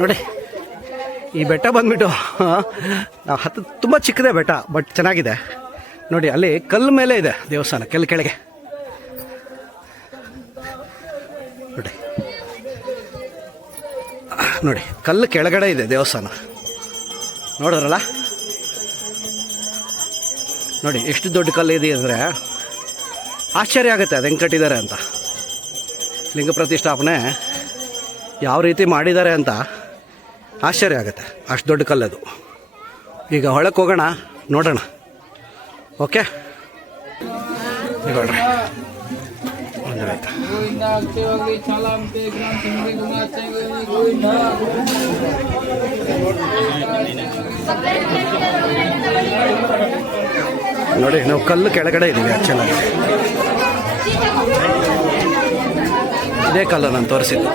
ನೋಡಿ. ಈ ಬೆಟ್ಟ ಬಂದ್ಬಿಟ್ಟು ನಾವು ತುಂಬ ಚಿಕ್ಕದೇ ಬೆಟ್ಟ, ಬಟ್ ಚೆನ್ನಾಗಿದೆ ನೋಡಿ. ಅಲ್ಲಿ ಕಲ್ಲು ಮೇಲೆ ಇದೆ ದೇವಸ್ಥಾನ, ಕೆಳಗೆ ನೋಡಿ. ನೋಡಿ ಕಲ್ಲು ಕೆಳಗಡೆ ಇದೆ ದೇವಸ್ಥಾನ, ನೋಡಿದ್ರಲ್ಲ ನೋಡಿ. ಎಷ್ಟು ದೊಡ್ಡ ಕಲ್ಲು ಇದೆ ಅಂದರೆ ಆಶ್ಚರ್ಯ ಆಗುತ್ತೆ ಅದು ಹೆಂಗೆ ಕಟ್ಟಿದ್ದಾರೆ ಅಂತ. ಲಿಂಗ ಪ್ರತಿಷ್ಠಾಪನೆ ಯಾವ ರೀತಿ ಮಾಡಿದ್ದಾರೆ ಅಂತ ಆಶ್ಚರ್ಯ ಆಗುತ್ತೆ. ಅಷ್ಟು ದೊಡ್ಡ ಕಲ್ಲದು. ಈಗ ಹೊಳಕ್ಕೆ ಹೋಗೋಣ, ನೋಡೋಣ. ಓಕೆ, ನೋಡ್ರಿ ನೋಡಿ, ನಾವು ಕಲ್ಲು ಕೆಳಗಡೆ ಇದ್ದೀವಿ ಆ್ಯಕ್ಚುಲಾಗಿ. ಇದೇ ಕಲ್ಲು ನಾನು ತೋರಿಸಿದ್ದು.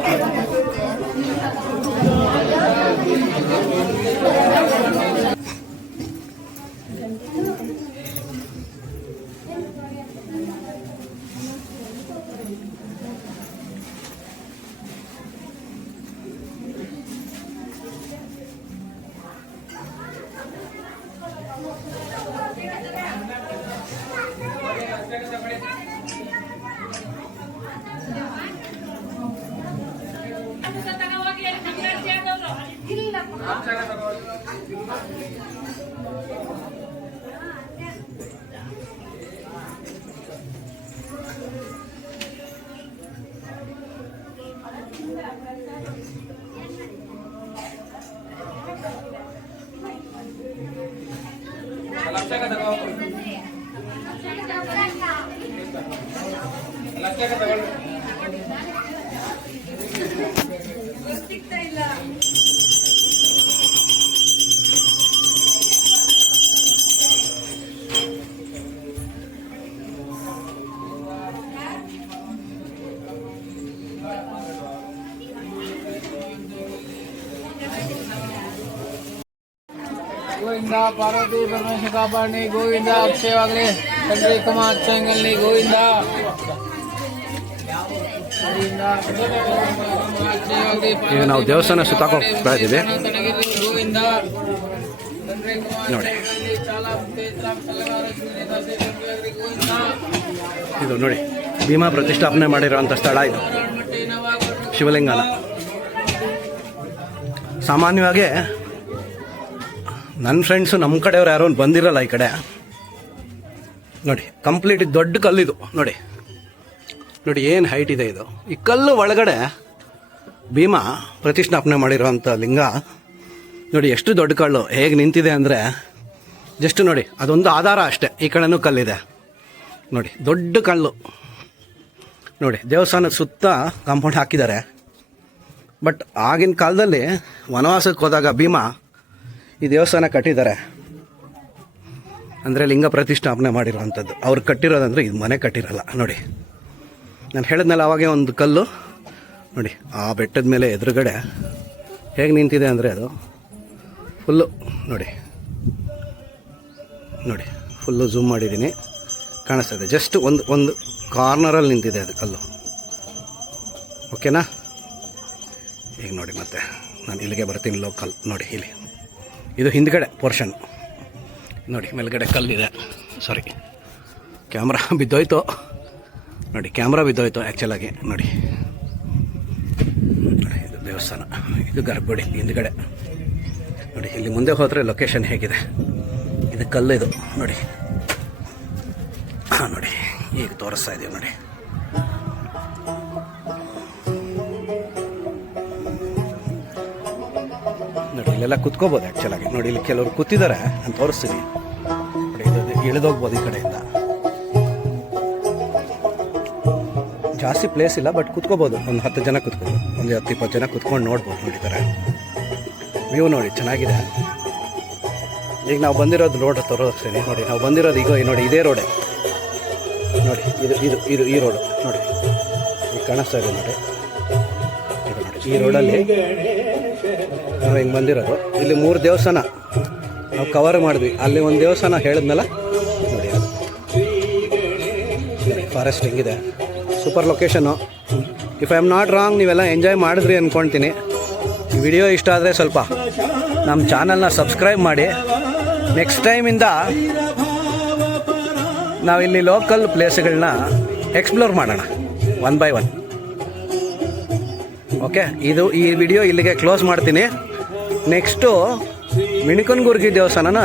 ಗೋವಿಂದ ಪಾರ್ವತಿ ಪರಮೇಶ್ವರ ಕಾಪಾಡಣಿ ಗೋವಿಂದ ಅಕ್ಷಯವಾಗಲಿ ತಂಡ್ರಿ ಕಮ ಅಕ್ಷಯಂಗಲ್ಲಿ ಗೋವಿಂದ ಈಗ ನಾವು ದೇವಸ್ಥಾನ ಸುತ್ತಾಕ ಹೋಗ್ತಾ ಇದ್ದೀವಿ ಗೋವಿಂದ ನೋಡಿ. ಇದು ನೋಡಿ ಭೀಮಾ ಪ್ರತಿಷ್ಠಾಪನೆ ಮಾಡಿರೋಂಥ ಸ್ಥಳ ಇದು, ಶಿವಲಿಂಗನ. ಸಾಮಾನ್ಯವಾಗಿ ನನ್ನ ಫ್ರೆಂಡ್ಸು ನಮ್ಮ ಕಡೆಯವ್ರು ಯಾರೋ ಬಂದಿರಲ್ಲ ಈ ಕಡೆ. ನೋಡಿ ಕಂಪ್ಲೀಟ್ ದೊಡ್ಡ ಕಲ್ಲಿದು ನೋಡಿ, ನೋಡಿ ಏನು ಹೈಟ್ ಇದೆ ಇದು. ಈ ಕಲ್ಲು ಒಳಗಡೆ ಭೀಮಾ ಪ್ರತಿಷ್ಠಾಪನೆ ಮಾಡಿರೋವಂಥ ಲಿಂಗ ನೋಡಿ, ಎಷ್ಟು ದೊಡ್ಡ ಕಲ್ಲು ಹೇಗೆ ನಿಂತಿದೆ ಅಂದರೆ ಜಸ್ಟ್ ನೋಡಿ, ಅದೊಂದು ಆಧಾರ ಅಷ್ಟೇ. ಈ ಕಡೆನೂ ಕಲ್ಲಿದೆ ನೋಡಿ, ದೊಡ್ಡ ಕಲ್ಲು ನೋಡಿ. ದೇವಸ್ಥಾನದ ಸುತ್ತ ಕಾಂಪೌಂಡ್ ಹಾಕಿದ್ದಾರೆ. ಬಟ್ ಆಗಿನ ಕಾಲದಲ್ಲಿ ವನವಾಸಕ್ಕೆ ಹೋದಾಗ ಭೀಮಾ ಈ ದೇವಸ್ಥಾನ ಕಟ್ಟಿದ್ದಾರೆ, ಅಂದರೆ ಲಿಂಗ ಪ್ರತಿಷ್ಠಾಪನೆ ಮಾಡಿರುವಂಥದ್ದು. ಅವ್ರು ಕಟ್ಟಿರೋದಂದರೆ ಇದು ಮನೆ ಕಟ್ಟಿರಲ್ಲ ನೋಡಿ. ನಾನು ಹೇಳಿದ್ನಲ್ಲ ಅವಾಗೆ ಒಂದು ಕಲ್ಲು ನೋಡಿ, ಆ ಬೆಟ್ಟದ ಮೇಲೆ ಎದುರುಗಡೆ ಹೇಗೆ ನಿಂತಿದೆ ಅಂದರೆ ಅದು ಫುಲ್ಲು ನೋಡಿ, ನೋಡಿ ಫುಲ್ಲು ಝೂಮ್ ಮಾಡಿದ್ದೀನಿ, ಕಾಣಿಸ್ತದೆ. ಜಸ್ಟ್ ಒಂದು ಕಾರ್ನರಲ್ಲಿ ನಿಂತಿದೆ ಅದು ಕಲ್ಲು. ಓಕೆನಾ? ಈಗ ನೋಡಿ, ಮತ್ತೆ ನಾನು ಇಲ್ಲಿಗೆ ಬರ್ತೀನಿ. ಲೋಕಲ್ ನೋಡಿ, ಇಲ್ಲಿ ಇದು ಹಿಂದ್ಗಡೆ ಪೋರ್ಷನ್ ನೋಡಿ, ಮೇಲ್ಗಡೆ ಕಲ್ಲಿದೆ. ಸಾರಿ, ಕ್ಯಾಮ್ರಾ ಬಿದ್ದೋಯ್ತು ನೋಡಿ, ಕ್ಯಾಮ್ರಾ ಬಿದ್ದೋಯ್ತು ಆ್ಯಕ್ಚುಲಾಗಿ. ನೋಡಿ ನೋಡಿ, ಇದು ದೇವಸ್ಥಾನ, ಇದು ಗರ್ಭಗುಡಿ ಹಿಂದ್ಗಡೆ ನೋಡಿ. ಇಲ್ಲಿ ಮುಂದೆ ಹೋದರೆ ಲೊಕೇಶನ್ ಹೇಗಿದೆ, ಇದು ಕಲ್ಲಿದು ನೋಡಿ. ಹಾಂ ನೋಡಿ, ಈಗ ತೋರಿಸ್ತಾ ಇದ್ದೀವಿ ನೋಡಿ. ನೋಡಿ ಇಲ್ಲೆಲ್ಲ ಕುತ್ಕೋಬೋದು ಆ್ಯಕ್ಚುಲಾಗಿ. ನೋಡಿ ಇಲ್ಲಿ ಕೆಲವರು ಕೂತಿದ್ದಾರೆ, ನಾನು ತೋರಿಸ್ತೀನಿ ನೋಡಿ. ಇದು ಇಳಿದೋಗ್ಬೋದು ಈ ಕಡೆಯಿಂದ. ಜಾಸ್ತಿ ಪ್ಲೇಸ್ ಇಲ್ಲ, ಬಟ್ ಕುತ್ಕೋಬೋದು. ಒಂದು 10 ಜನ ಕುತ್ಕೋಬೋದು, ಒಂದು 10-20 ಜನ ಕುತ್ಕೊಂಡು ನೋಡ್ಬೋದು. ನೋಡಿದ್ದಾರೆ ವ್ಯೂ ನೋಡಿ, ಚೆನ್ನಾಗಿದೆ. ಈಗ ನಾವು ಬಂದಿರೋದು ರೋಡ್ ತೋರಿಸ್ತೀನಿ ನೋಡಿ. ನಾವು ಬಂದಿರೋದು ಈಗ ನೋಡಿ, ಇದೇ ರೋಡೇ ನೋಡಿ. ಇದು ಈ ರೋಡು ನೋಡಿ, ಈಗ ಕಾಣಿಸ್ತಾ ಇದೆ ನೋಡಿ. ಇದು ನೋಡಿ, ಈ ರೋಡಲ್ಲಿ ನಾವು ಹಿಂಗೆ ಬಂದಿರೋದು. ಇಲ್ಲಿ 3 ದೇವಸ್ಥಾನ ನಾವು ಕವರ್ ಮಾಡಿದ್ವಿ. ಅಲ್ಲಿ ಒಂದು ದೇವಸ್ಥಾನ ಹೇಳಿದ್ನಲ್ಲ ನೋಡಿ, ಅದು ಫಾರೆಸ್ಟ್ ಹೆಂಗಿದೆ, super location. If I am not wrong, ನೀವೆಲ್ಲ ಎಂಜಾಯ್ ಮಾಡಿದ್ರಿ ಅಂದ್ಕೊಳ್ತೀನಿ. ಈ ವಿಡಿಯೋ ಇಷ್ಟ ಆದರೆ ಸ್ವಲ್ಪ ನಮ್ಮ ಚಾನಲ್ನ ಸಬ್ಸ್ಕ್ರೈಬ್ ಮಾಡಿ. ನೆಕ್ಸ್ಟ್ ಟೈಮಿಂದ ನಾವಿಲ್ಲಿ ಲೋಕಲ್ ಪ್ಲೇಸ್ಗಳನ್ನ ಎಕ್ಸ್ಪ್ಲೋರ್ ಮಾಡೋಣ 1 by 1. ಓಕೆ, ಈ ವಿಡಿಯೋ ಇಲ್ಲಿಗೆ ಕ್ಲೋಸ್ ಮಾಡ್ತೀನಿ. ನೆಕ್ಸ್ಟು ಮಿಣಿಕನಗುರ್ಗಿ ದೇವಸ್ಥಾನನ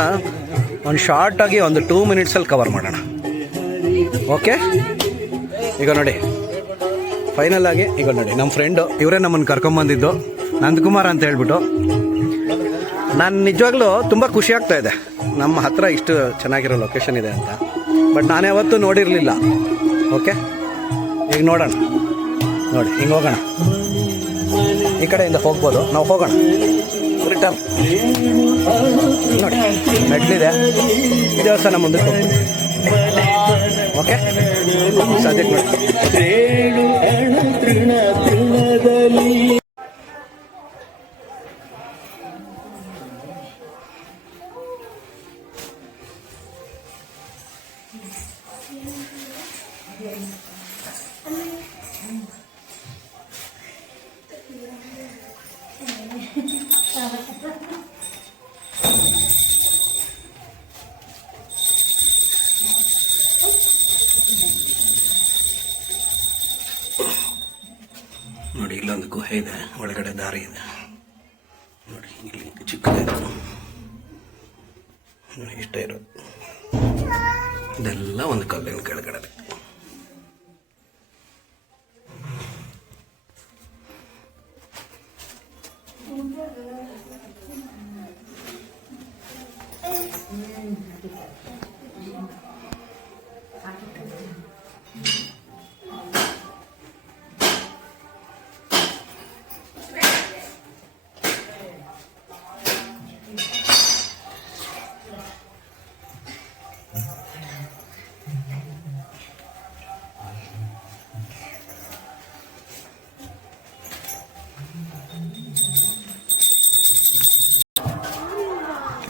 ಒಂದು ಶಾರ್ಟಾಗಿ ಒಂದು 2 ಮಿನಿಟ್ಸಲ್ಲಿ ಕವರ್ ಮಾಡೋಣ. ಓಕೆ, ಈಗ ನೋಡಿ ಫೈನಲ್ ಆಗಿ ಈಗ ನೋಡಿ, ನಮ್ಮ ಫ್ರೆಂಡು ಇವರೇ ನಮ್ಮನ್ನು ಕರ್ಕೊಂಬಂದಿದ್ದು, ನಂದಕುಮಾರ್ ಅಂತ ಹೇಳ್ಬಿಟ್ಟು. ನಾನು ನಿಜವಾಗ್ಲೂ ತುಂಬ ಖುಷಿ ಆಗ್ತಾ ಇದೆ ನಮ್ಮ ಹತ್ರ ಇಷ್ಟು ಚೆನ್ನಾಗಿರೋ ಲೊಕೇಶನ್ ಇದೆ ಅಂತ. ಬಟ್ ನಾನು ಯಾವತ್ತೂ ನೋಡಿರಲಿಲ್ಲ. ಓಕೆ, ಈಗ ನೋಡೋಣ ನೋಡಿ, ಹಿಂಗೆ ಹೋಗೋಣ. ಈ ಕಡೆಯಿಂದ ಹೋಗ್ಬೋದು, ನಾವು ಹೋಗೋಣ ರಿಟರ್ನ್ ನೋಡಿ. ಮೆಟ್ಲಿದೆ, ದೇವಸ್ಥಾನ ಮುಂದಕ್ಕೆ ಹೋಗ್ಬೋದು. ಓಕೆ, ಸದ್ಯಕ್ಕೆ ನೋಡಿ. ನೋಡಿ, ಇಲ್ಲೊಂದು ಗುಹೆ ಇದೆ, ಒಳಗಡೆ ದಾರಿ ಇದೆ ನೋಡಿ. ಇಲ್ಲಿ ಚಿಕ್ಕದೇ ಇಷ್ಟೇ ಇರೋದು. ಇದೆಲ್ಲ ಒಂದು ಕಲ್ಲಿನ ಕೆಳಗಡೆ.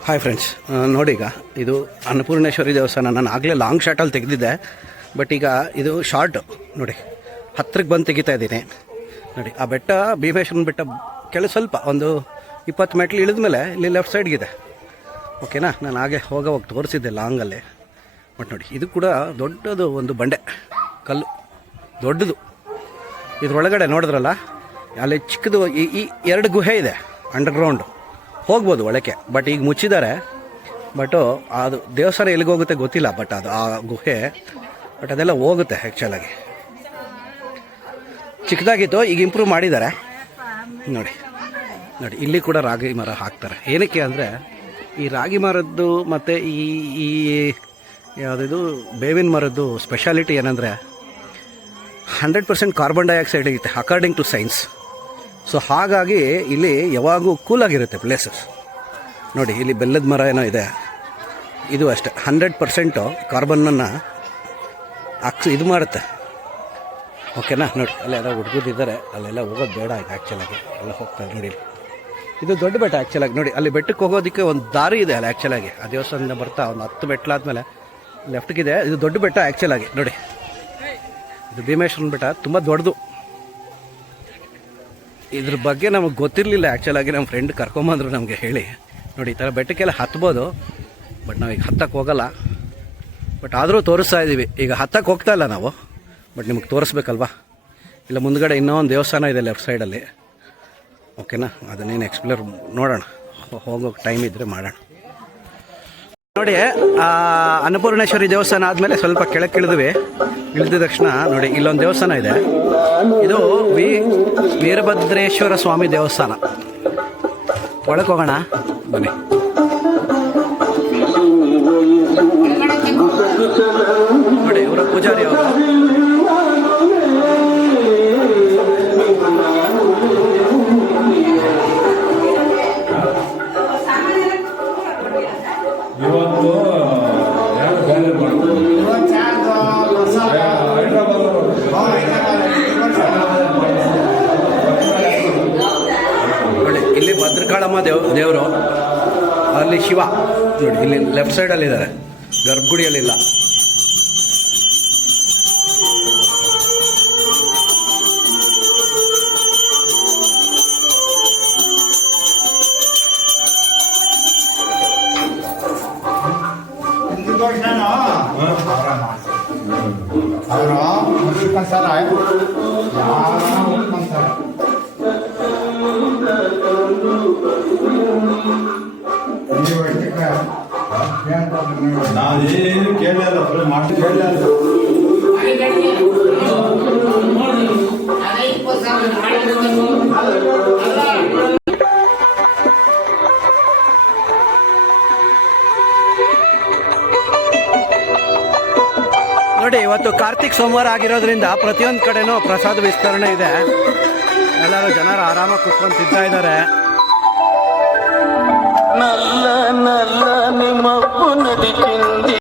ಹಾಯ್ ಫ್ರೆಂಡ್ಸ್, ನೋಡಿ ಈಗ ಇದು ಅನ್ನಪೂರ್ಣೇಶ್ವರಿ ದೇವಸ್ಥಾನ. ನಾನು ಆಗಲೇ ಲಾಂಗ್ ಶಾಟಲ್ಲಿ ತೆಗೆದಿದ್ದೆ, ಬಟ್ ಈಗ ಇದು ಶಾರ್ಟು ನೋಡಿ, ಹತ್ತಿರಕ್ಕೆ ಬಂದು ತೆಗಿತಾ ಇದ್ದೀನಿ. ನೋಡಿ ಆ ಬೆಟ್ಟ ಭೀಮೇಶ್ವರನ ಬೆಟ್ಟ ಸ್ವಲ್ಪ ಒಂದು 20 ಮೆಟ್ಲು ಇಳಿದ ಮೇಲೆ ಇಲ್ಲಿ ಲೆಫ್ಟ್ ಸೈಡ್ಗಿದೆ. ಓಕೆನಾ, ನಾನು ಹಾಗೆ ಹೋಗೋವಾಗ ತೋರಿಸಿದ್ದೆ ಲಾಂಗಲ್ಲಿ. ಬಟ್ ನೋಡಿ ಇದು ಕೂಡ ದೊಡ್ಡದು ಒಂದು ಬಂಡೆ ಕಲ್ಲು, ದೊಡ್ಡದು. ಇದ್ರೊಳಗಡೆ ನೋಡಿದ್ರಲ್ಲ, ಅಲ್ಲಿ ಚಿಕ್ಕದು ಈ 2 ಗುಹೆ ಇದೆ ಅಂಡರ್ಗ್ರೌಂಡು, ಹೋಗ್ಬೋದು ಒಳಕ್ಕೆ. ಬಟ್ ಈಗ ಮುಚ್ಚಿದ್ದಾರೆ. ಬಟ್ಟು ಅದು ದೇವಸ್ಥಾನ ಎಲ್ಲಿಗೆ ಹೋಗುತ್ತೆ ಗೊತ್ತಿಲ್ಲ, ಬಟ್ ಅದು ಆ ಗುಹೆ, ಬಟ್ ಅದೆಲ್ಲ ಹೋಗುತ್ತೆ ಆ್ಯಕ್ಚುಲಾಗಿ. ಚಿಕ್ಕದಾಗಿತ್ತು, ಈಗ ಇಂಪ್ರೂವ್ ಮಾಡಿದ್ದಾರೆ. ನೋಡಿ ನೋಡಿ ಇಲ್ಲಿ ಕೂಡ ರಾಗಿ ಮರ ಹಾಕ್ತಾರೆ. ಏನಕ್ಕೆ ಅಂದರೆ ಈ ರಾಗಿ ಮರದ್ದು ಮತ್ತು ಈ ಯಾವುದಿದು ಬೇವಿನ ಮರದ್ದು ಸ್ಪೆಷಾಲಿಟಿ ಏನಂದರೆ 100% ಕಾರ್ಬನ್ ಡೈಆಕ್ಸೈಡ್ ಇರುತ್ತೆ ಅಕಾರ್ಡಿಂಗ್ ಟು ಸೈನ್ಸ್. ಸೊ ಹಾಗಾಗಿ ಇಲ್ಲಿ ಯಾವಾಗೂ ಕೂಲಾಗಿರುತ್ತೆ ಪ್ಲೇಸಸ್. ನೋಡಿ ಇಲ್ಲಿ ಬೆಲ್ಲದ ಮರ ಏನೋ ಇದೆ, ಇದು ಅಷ್ಟೇ 100% ಕಾರ್ಬನ್ನನ್ನು ಇದು ಮಾಡುತ್ತೆ. ಓಕೆನಾ, ನೋಡಿ ಅಲ್ಲೆಲ್ಲ ಹುಡುಗರಿದ್ದಾರೆ, ಅಲ್ಲೆಲ್ಲ ಹೋಗೋದು ಬೇಡ ಈಗ ಆ್ಯಕ್ಚುಲಾಗಿ, ಎಲ್ಲ ಹೋಗ್ತಾರೆ. ನೋಡಿ ಇದು ದೊಡ್ಡ ಬೆಟ್ಟ ಆ್ಯಕ್ಚುಲಾಗಿ. ನೋಡಿ ಅಲ್ಲಿ ಬೆಟ್ಟಕ್ಕೆ ಹೋಗೋದಕ್ಕೆ ಒಂದು ದಾರಿ ಇದೆ ಅಲ್ಲ ಆ್ಯಕ್ಚುಲಾಗಿ, ಆ ದೇವಸ್ಥಾನದಿಂದ ಬರ್ತಾ ಒಂದು 10 ಮೆಟ್ಲಾದ್ಮೇಲೆ ಲೆಫ್ಟ್ಗಿದೆ. ಇದು ದೊಡ್ಡ ಬೆಟ್ಟ ಆ್ಯಕ್ಚುಲಾಗಿ. ನೋಡಿ ಇದು ಭೀಮೇಶ್ವರನ ಬೆಟ್ಟ, ತುಂಬ ದೊಡ್ಡದು. ಇದ್ರ ಬಗ್ಗೆ ನಮಗೆ ಗೊತ್ತಿರಲಿಲ್ಲ ಆ್ಯಕ್ಚುಲಾಗಿ, ನಮ್ಮ ಫ್ರೆಂಡ್ ಕರ್ಕೊಂಬಂದರು ನಮಗೆ ಹೇಳಿ. ನೋಡಿ ಈ ಥರ ಬೆಟ್ಟಕ್ಕೆಲ್ಲ ಹತ್ಬೋದು, ಬಟ್ ನಾವೀಗ ಹತ್ತಕ್ಕೆ ಹೋಗಲ್ಲ. ಬಟ್ ಆದರೂ ತೋರಿಸ್ತಾ ಇದ್ದೀವಿ. ಈಗ ಹತ್ತಕ್ಕೆ ಹೋಗ್ತಾ ಇಲ್ಲ ನಾವು, ಬಟ್ ನಿಮಗೆ ತೋರಿಸ್ಬೇಕಲ್ವಾ. ಇಲ್ಲ ಮುಂದ್ಗಡೆ ಇನ್ನೂ ಒಂದು ದೇವಸ್ಥಾನ ಇದೆ ಲೆಫ್ಟ್ ಸೈಡಲ್ಲಿ. ಓಕೆನಾ, ಅದನ್ನೇನು ಎಕ್ಸ್ಪ್ಲೋರ್ ನೋಡೋಣ, ಹೋಗೋಕೆ ಟೈಮ್ ಇದ್ದರೆ ಮಾಡೋಣ. ನೋಡಿ ಅನ್ನಪೂರ್ಣೇಶ್ವರಿ ದೇವಸ್ಥಾನ ಆದಮೇಲೆ ಸ್ವಲ್ಪ ಕೆಳಕ್ಕೆ ಇಳಿದ ತಕ್ಷಣ ನೋಡಿ ಇಲ್ಲೊಂದು ದೇವಸ್ಥಾನ ಇದೆ. ಇದು ವೀರಭದ್ರೇಶ್ವರ ಸ್ವಾಮಿ ದೇವಸ್ಥಾನ. ಒಳಗೆ ಹೋಗೋಣ ಬನ್ನಿ. ನೋಡಿ ಇವರ ಪೂಜಾರಿ ಅವರು. ಇಲ್ಲಿ ಭದ್ರಕಾಳಮ್ಮ ದೇವರು, ಅಲ್ಲಿ ಶಿವ. ನೋಡಿ ಇಲ್ಲಿ ಲೆಫ್ಟ್ ಸೈಡಲ್ಲಿದ್ದಾರೆ, ಗರ್ಭಗುಡಿಯಲ್ಲಿಲ್ಲ. ನಾವೇನು ಕೇಳಲ್ಲ, ಮಾಡಿ ಕೇಳಲ್ಲ. ನೋಡಿ ಇವತ್ತು ಕಾರ್ತಿಕ್ ಸೋಮವಾರ ಆಗಿರೋದ್ರಿಂದ ಪ್ರತಿಯೊಂದು ಕಡೆನೂ ಪ್ರಸಾದ ವಿಸ್ತರಣೆ ಇದೆ. ಎಲ್ಲರೂ ಜನರು ಆರಾಮಾಗಿ ಕುತ್ಕೊಂಡು ತಿಂತಾ ಇದ್ದಾರೆ. నల్ల నల్ల నిమప్పు నది కింది